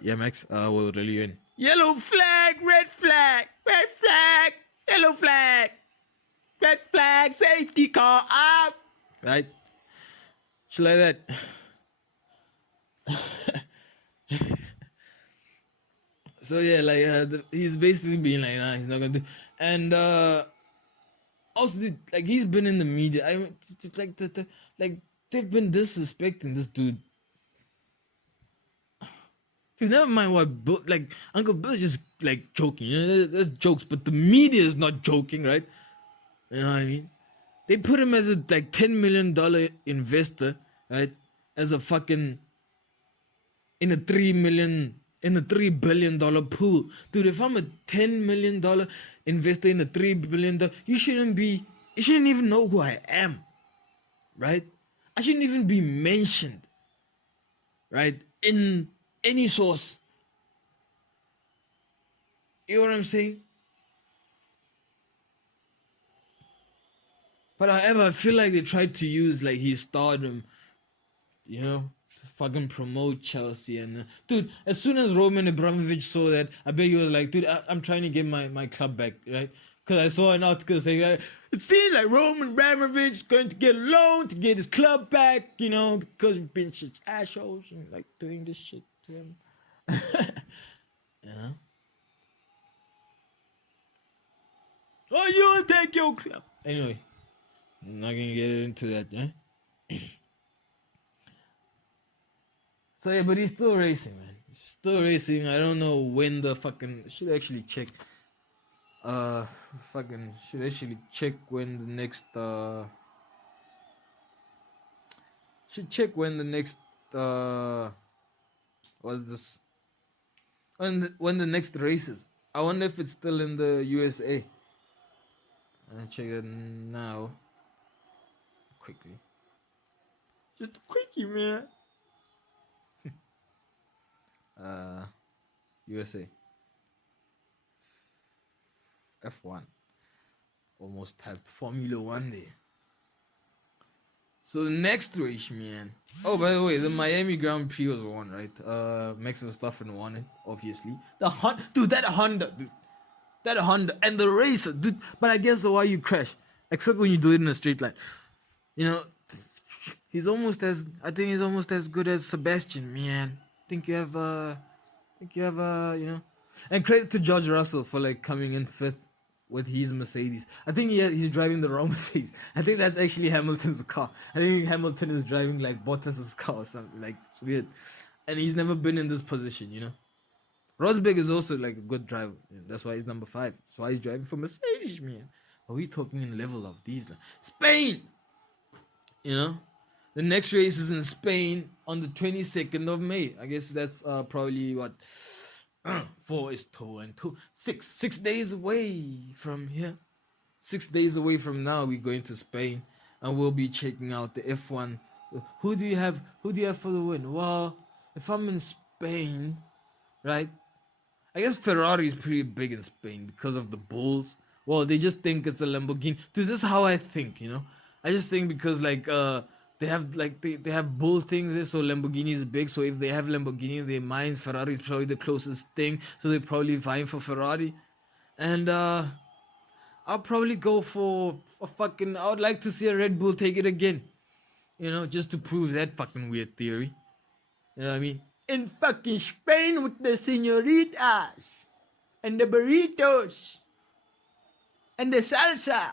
Yeah, Max, we'll reel you in. Yellow flag, red flag, yellow flag, red flag, safety car up. Right? Shit like that. So yeah, like he's basically being like, nah, he's not gonna do. And also, like, he's been in the media. Like they've been disrespecting this dude. Dude, never mind what, like, Uncle Bill's just like joking. That's jokes, but the media is not joking, right? You know what I mean? They put him as a like $10 million investor, right? As a fucking in a $3 billion pool. Dude, if I'm a $10 million investor in a $3 billion, you shouldn't even know who I am, right? I shouldn't even be mentioned, right? In any source. You know what I'm saying? But however, I feel like they tried to use like his stardom, to fucking promote Chelsea. And dude, as soon as Roman Abramovich saw that, I bet he was like, dude, I'm trying to get my club back, right? Because I saw an article saying that it seems like Roman Abramovich is going to get a loan to get his club back, because we've been such assholes and like doing this shit to him. Yeah. Oh, you will take your club. Anyway, I'm not gonna get into that, yeah? So yeah, but he's still racing, man. He's still racing. I don't know when the fucking should actually check. Should actually check when the next should check when the next what's this? When the next races. I wonder if it's still in the USA. I'm gonna check it now. Quickly. Just a quickie, man. USA. F1. Almost tapped Formula 1 there. So the next race, man. Oh, by the way, the Miami Grand Prix was won, right? Max Verstappen won it, obviously. That Honda, and the racer, dude. But I guess why you crash, except when you do it in a straight line. He's almost as good as Sebastian, man. Think you have and credit to George Russell for like coming in fifth with his Mercedes. I think he's driving the wrong Mercedes. I think that's actually Hamilton's car. I think Hamilton is driving like Bottas's car or something. Like, it's weird. And he's never been in this position, Rosberg is also like a good driver. That's why he's number 5. That's why he's driving for Mercedes, man. Are we talking in level of these? Spain! The next race is in Spain on the 22nd of May. I guess that's probably what? 4 is 2 and 2. 6 days away from here. 6 days away from now, we're going to Spain, and we'll be checking out the F1. Who do you have? Who do you have for the win? Well, if I'm in Spain, right? I guess Ferrari is pretty big in Spain because of the bulls. Well, they just think it's a Lamborghini. Dude, this is how I think, you know. I just think because they have they have bull things there, so Lamborghini is big. So if they have Lamborghini in their minds, Ferrari is probably the closest thing. So they're probably vying for Ferrari. And I'll probably go for fucking. I would like to see a Red Bull take it again, you know, just to prove that fucking weird theory. You know what I mean? In fucking Spain with the senoritas and the burritos and the salsa,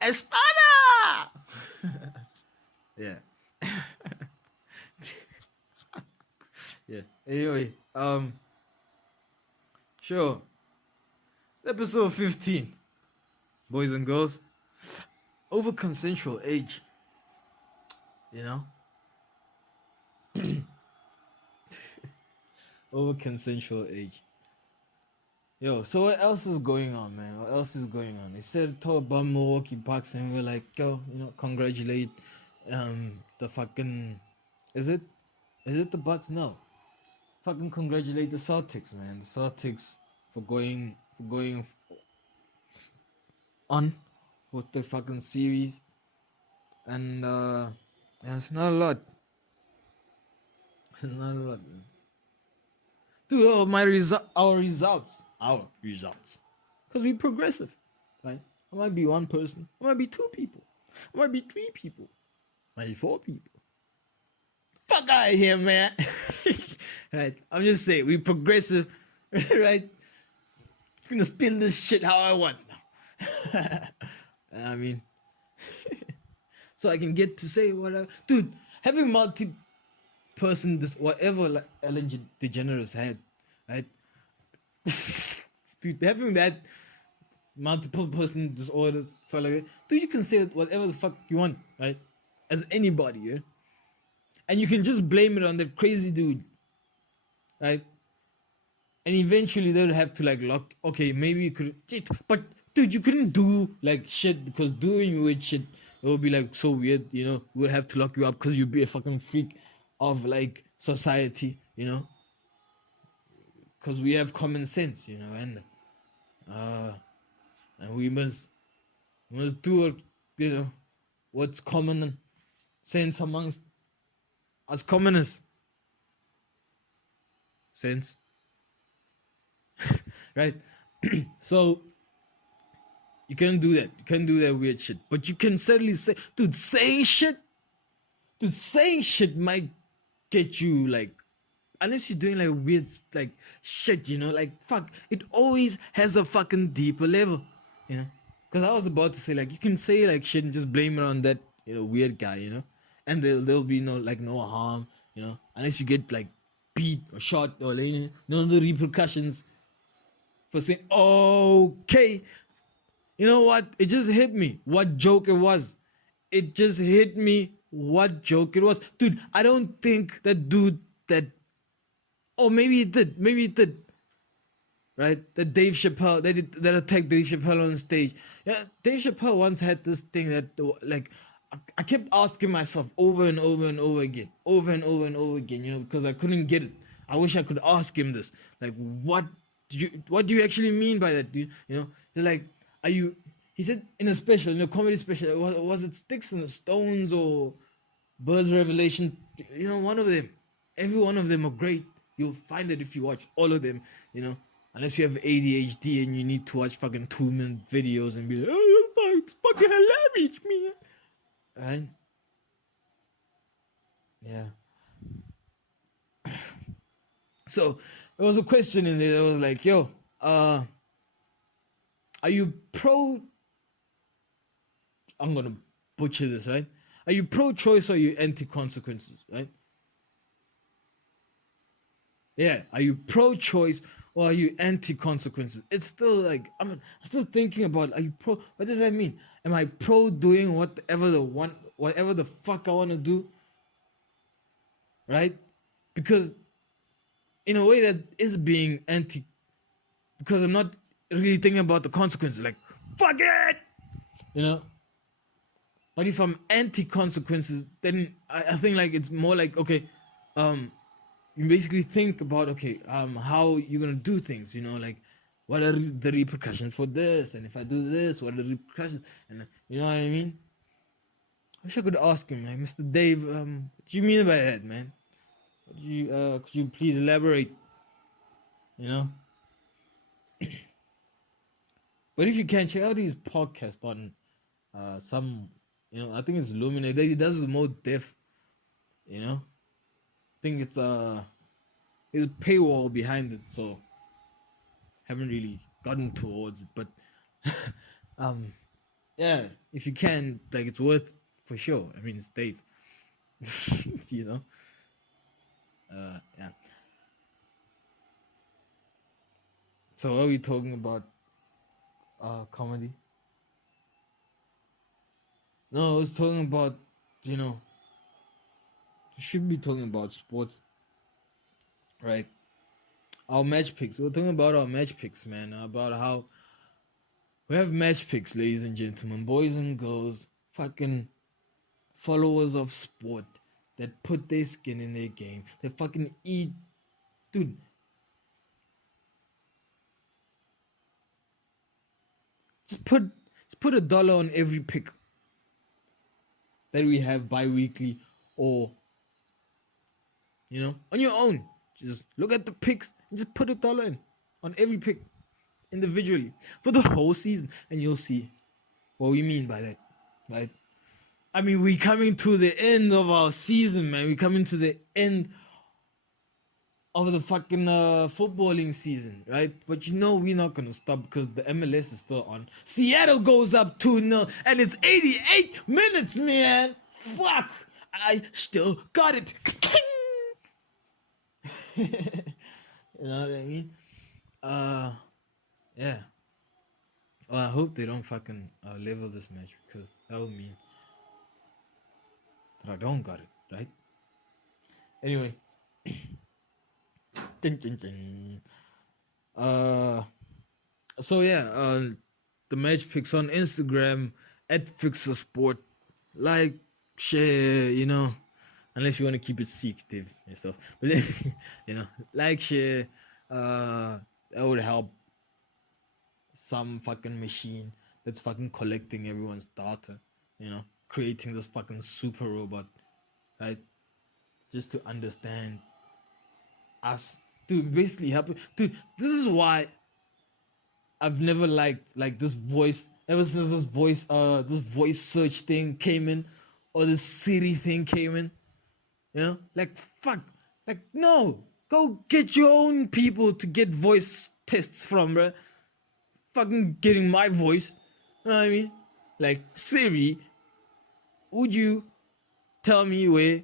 espada. Yeah. Yeah. Anyway, sure. It's episode 15. Boys and girls, over consensual age. You know? Over consensual age. Yo, so what else is going on, man? What else is going on? They said talk about Milwaukee Bucks, and we're like, yo, you know, congratulate the fucking is it the Bucks? No. Fucking congratulate the Celtics, man. The Celtics for going on with the fucking series. And yeah, it's not a lot. It's not a lot, man. Dude, our results. Because we're progressive, right? I might be one person. I might be two people. I might be three people. I might be four people. Fuck out of here, man. Right? I'm just saying, we progressive, right? I'm gonna spin this shit how I want. I mean, so I can get to say whatever. Dude, having multi-person, this whatever like Ellen DeGeneres had, right? Dude, having that multiple person disorder, so like that, dude, you can say whatever the fuck you want, right? As anybody, yeah? And you can just blame it on that crazy dude, right? And eventually they'll have to like lock. Okay, maybe you could, but dude, you couldn't do like shit because doing weird shit, it would be like so weird, you know. We'll have to lock you up because you'd be a fucking freak of like society, you know. Because we have common sense, you know, and we must do what, you know, what's common sense amongst us commoners. Sense. Right? So you can't do that. You can't do that weird shit. But you can certainly say, dude, saying shit might get you like, unless you're doing like weird like shit, you know, like fuck, it always has a fucking deeper level, you know. Because I was about to say like you can say like shit and just blame it on that, you know, weird guy, you know, and there'll be no harm, you know, unless you get like beat or shot or like, you know, the repercussions for saying okay. You know what? It just hit me what joke it was. It just hit me what joke it was, dude. I don't think that dude that. Or maybe it did. Right? That Dave Chappelle, that attacked Dave Chappelle on stage. Yeah, Dave Chappelle once had this thing that, like, I kept asking myself over and over and over again, you know, because I couldn't get it. I wish I could ask him this. Like, what do you actually mean by that? You know, they're like, he said in a special, in a comedy special, was it Sticks and Stones or Birds Revelation? You know, one of them. Every one of them are great. You'll find it if you watch all of them, you know, unless you have ADHD and you need to watch fucking 2-minute videos and be like, oh, it's fucking hilarious, man. Right? Yeah. So, there was a question in there that was like, yo, are you pro, I'm going to butcher this, right? Are you pro-choice or are you anti-consequences, right? Yeah, are you pro-choice or are you anti-consequences? It's still like, I'm still thinking about, are you pro, what does that mean? Am I pro doing whatever the fuck I want to do? Right? Because in a way that is being anti, because I'm not really thinking about the consequences. Like, fuck it, you know. But if I'm anti consequences, then I think like it's more like, okay, you basically think about, okay, how you're gonna do things, you know, like what are the repercussions for this, and if I do this, what are the repercussions, and you know what I mean. I wish I could ask him, like, Mr. Dave, what do you mean by that, man? What do you, could you please elaborate? You know. But if you can, check out his podcast on some, you know, I think it's Luminate. He does it more depth, you know. I think it's there's a paywall behind it, so haven't really gotten towards it. But yeah, if you can, like, it's worth for sure. I mean, it's Dave, you know. Yeah. So are we talking about comedy? No, I was talking about, you know, you should be talking about sports, right? Our match picks. We're talking about our match picks, man. About how we have match picks, ladies and gentlemen, boys and girls, fucking followers of sport that put their skin in their game. They fucking eat, dude. Just put $1 on every pick that we have bi-weekly, or, you know, on your own. Just look at the picks and just put $1 in on every pick individually for the whole season, and you'll see what we mean by that, right? I mean, we're coming to the end of our season, man. We're coming to the end of the fucking footballing season, right? But you know we're not gonna stop because the MLS is still on. Seattle goes up 2-0 and it's 88 minutes, man. Fuck, I still got it. You know what I mean? Yeah. Well, I hope they don't fucking level this match, because that would mean that I don't got it, right? Anyway. Dun, dun, dun. So yeah, the match picks on Instagram at Fixasport. Like, share, you know, unless you want to keep it secretive and stuff. But then, you know, like, share, that would help some fucking machine that's fucking collecting everyone's data, you know, creating this fucking super robot, right? Just to understand us, to basically help. Dude, this is why I've never liked like this voice, ever since this voice search thing came in, or this Siri thing came in. You know, like, fuck, like, no, go get your own people to get voice tests from, bruh. Fucking getting my voice, you know what I mean? Like, Siri, would you tell me where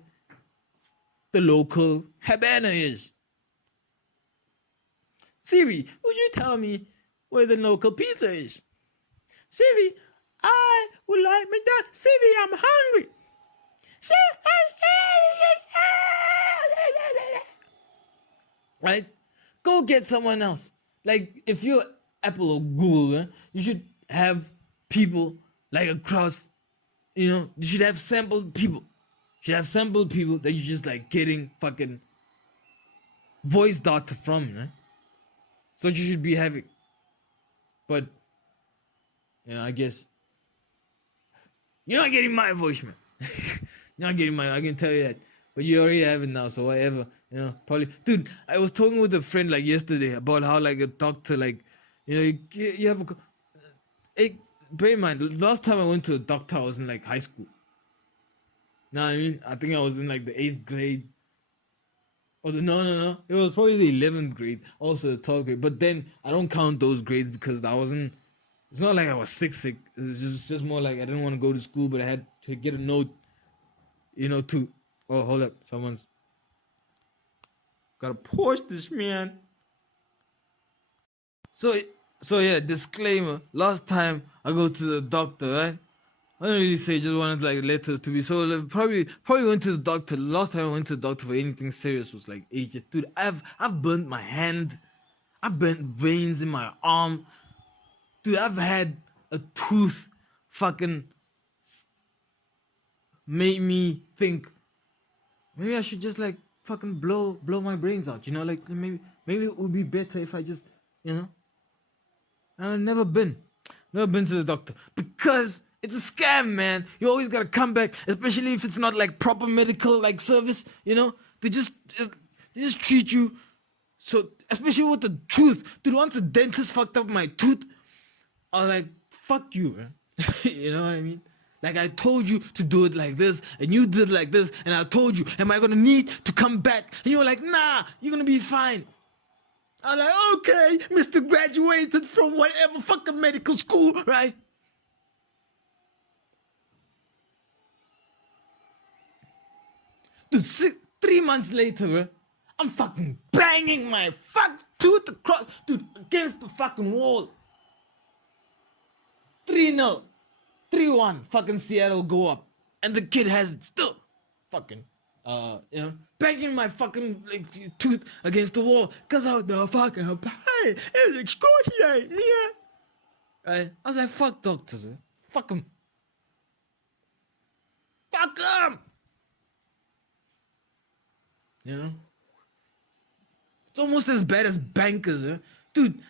the local Habana is? Siri, would you tell me where the local pizza is? Siri, I would like McDonald's. Siri, I'm hungry. Right? Go get someone else. Like, if you're Apple or Google, you should have people like across, you know, you should have sampled people. You should have sampled people that you're just like getting fucking voice data from, right? So you should be having. But, you know, I guess you're not getting my voice, man. You're not getting my, I can tell you that. But you already have it now, so whatever. You know, probably. Dude, I was talking with a friend like yesterday about how like a doctor, like, you know, you have a. Hey, bear in mind, the last time I went to a doctor, I was in like high school. Know what I mean? I think I was in like the 8th grade. Oh, no. It was probably the 11th grade, also the 12th grade. But then I don't count those grades because I wasn't. It's not like I was sick. It was just more like I didn't want to go to school, but I had to get a note, you know, to. Oh, hold up. Someone's. Gotta push this, man. So yeah, disclaimer. Last time I go to the doctor, right? I don't really say, just wanted like letters to be so like, probably went to the doctor. The last time I went to the doctor for anything serious was like ages. Dude, I've burnt my hand. I've burnt veins in my arm. Dude, I've had a tooth fucking made me think maybe I should just like fucking blow my brains out, you know, like maybe it would be better if I just, you know. I've never been to the doctor because it's a scam, man. You always gotta come back, especially if it's not like proper medical like service, you know. They just treat you so, especially with the tooth. Dude, once a dentist fucked up my tooth, I was like, fuck you, man. You know what I mean? Like, I told you to do it like this, and you did like this, and I told you, am I gonna need to come back? And you were like, nah, you're gonna be fine. I was like, okay, Mr. Graduated from whatever fucking medical school, right? Dude, 3 months later, bro, I'm fucking banging my fuck tooth across, dude, against the fucking wall. 3-0, 3-1, fucking Seattle go up. And the kid has it still. Fucking, you know, banging my fucking like, tooth against the wall. Cause of the fucking pain. It was excruciating, man. Right? I was like, fuck doctors, man. Fuck them. Fuck them! You know? It's almost as bad as bankers, huh? Dude.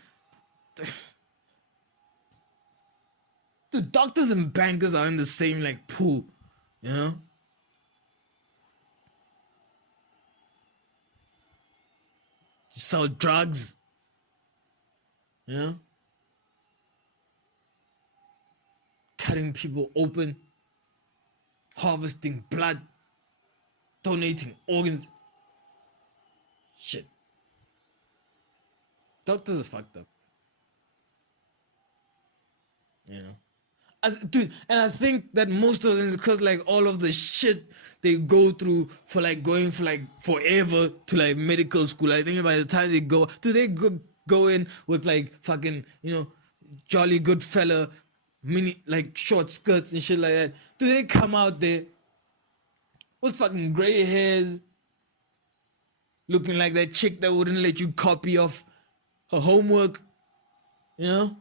Dude, doctors and bankers are in the same, like, pool, you know? You sell drugs, you know? Cutting people open, harvesting blood, donating organs. Shit. Doctors are fucked up. You know? Dude, and I think that most of them is because like all of the shit they go through for like going for like forever to like medical school. I think by the time they go, do they go in with like fucking, you know, jolly good fella, mini like short skirts and shit like that? Do they come out there with fucking gray hairs, looking like that chick that wouldn't let you copy off her homework, you know?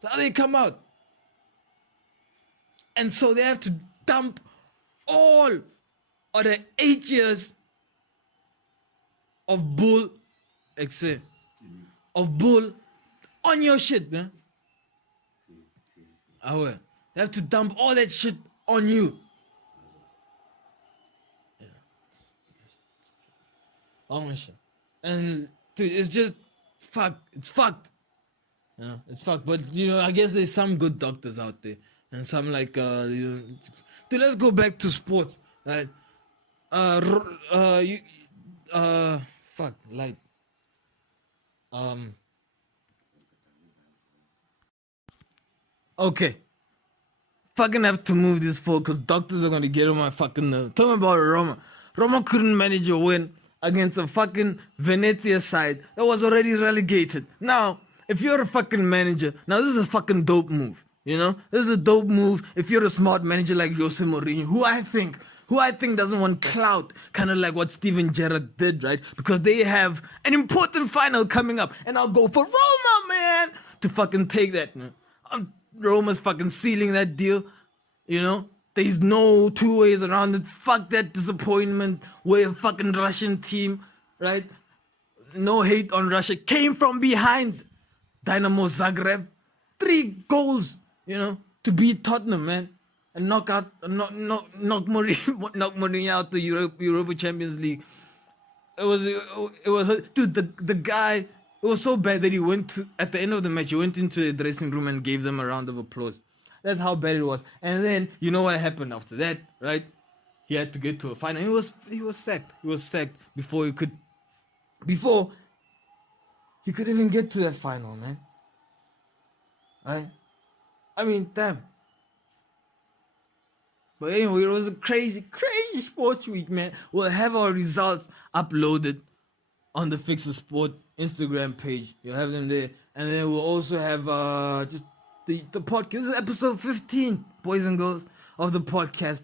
That's how they come out. And so they have to dump all of the 8 years of bull, on your shit, man. They have to dump all that shit on you. Yeah. All my shit. And dude, it's just fucked. It's fucked. You know, it's fucked. But you know, I guess there's some good doctors out there, and some like you know. Dude, let's go back to sports. Right? Fuck, like, okay. Fucking have to move this forward because doctors are gonna get on my fucking nerve. Tell me about Roma. Roma couldn't manage a win against a fucking Venezia side that was already relegated. Now, if you're a fucking manager, now this is a fucking dope move, you know? This is a dope move if you're a smart manager like Jose Mourinho, who I think doesn't want clout, kind of like what Steven Gerrard did, right? Because they have an important final coming up, and I'll go for Roma, man, to fucking take that, man. Roma's fucking sealing that deal, you know? There's no two ways around it. Fuck that disappointment. We're a fucking Russian team, right? No hate on Russia. Came from behind Dynamo Zagreb. 3 goals, you know, to beat Tottenham, man. And knock Mourinho out the Europa Champions League. It was dude, the guy, it was so bad that he went to, at the end of the match, he went into the dressing room and gave them a round of applause. That's how bad it was. And then, you know what happened after that, right? He had to get to a final. He was sacked. He was sacked before he could even get to that final, man. Right? I mean, damn. But anyway, it was a crazy sports week, man. We'll have our results uploaded on the Fixasport Instagram page. You'll have them there. And then we'll also have just the podcast. This is episode 15, boys and girls, of the podcast.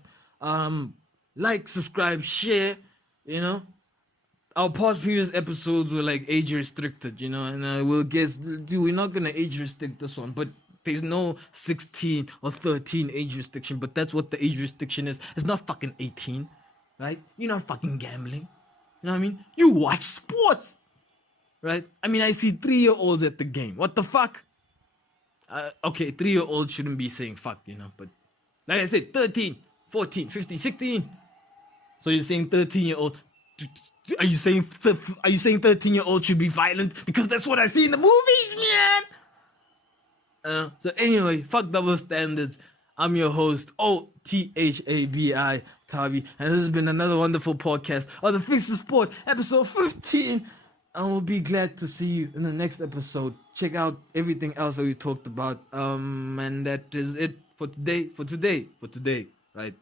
Like, subscribe, share. You know, our past previous episodes were like age restricted. You know, and we'll guess, dude, we're not gonna age restrict this one, but there's no 16 or 13 age restriction. But that's what the age restriction is. It's not fucking 18, right? You're not fucking gambling. You know what I mean? You watch sports, right? I mean, I see 3-year-olds at the game. What the fuck? Okay, 3-year-olds shouldn't be saying fuck, you know, but like I said, 13, 14, 15, 16. So you're saying 13-year-old? Are you saying 13-year-old should be violent? Because that's what I see in the movies, man. So anyway, fuck double standards. I'm your host, Thabi, Thabi, and this has been another wonderful podcast of the Fixasport, episode 15. And we'll be glad to see you in the next episode. Check out everything else that we talked about. And that is it for today, right?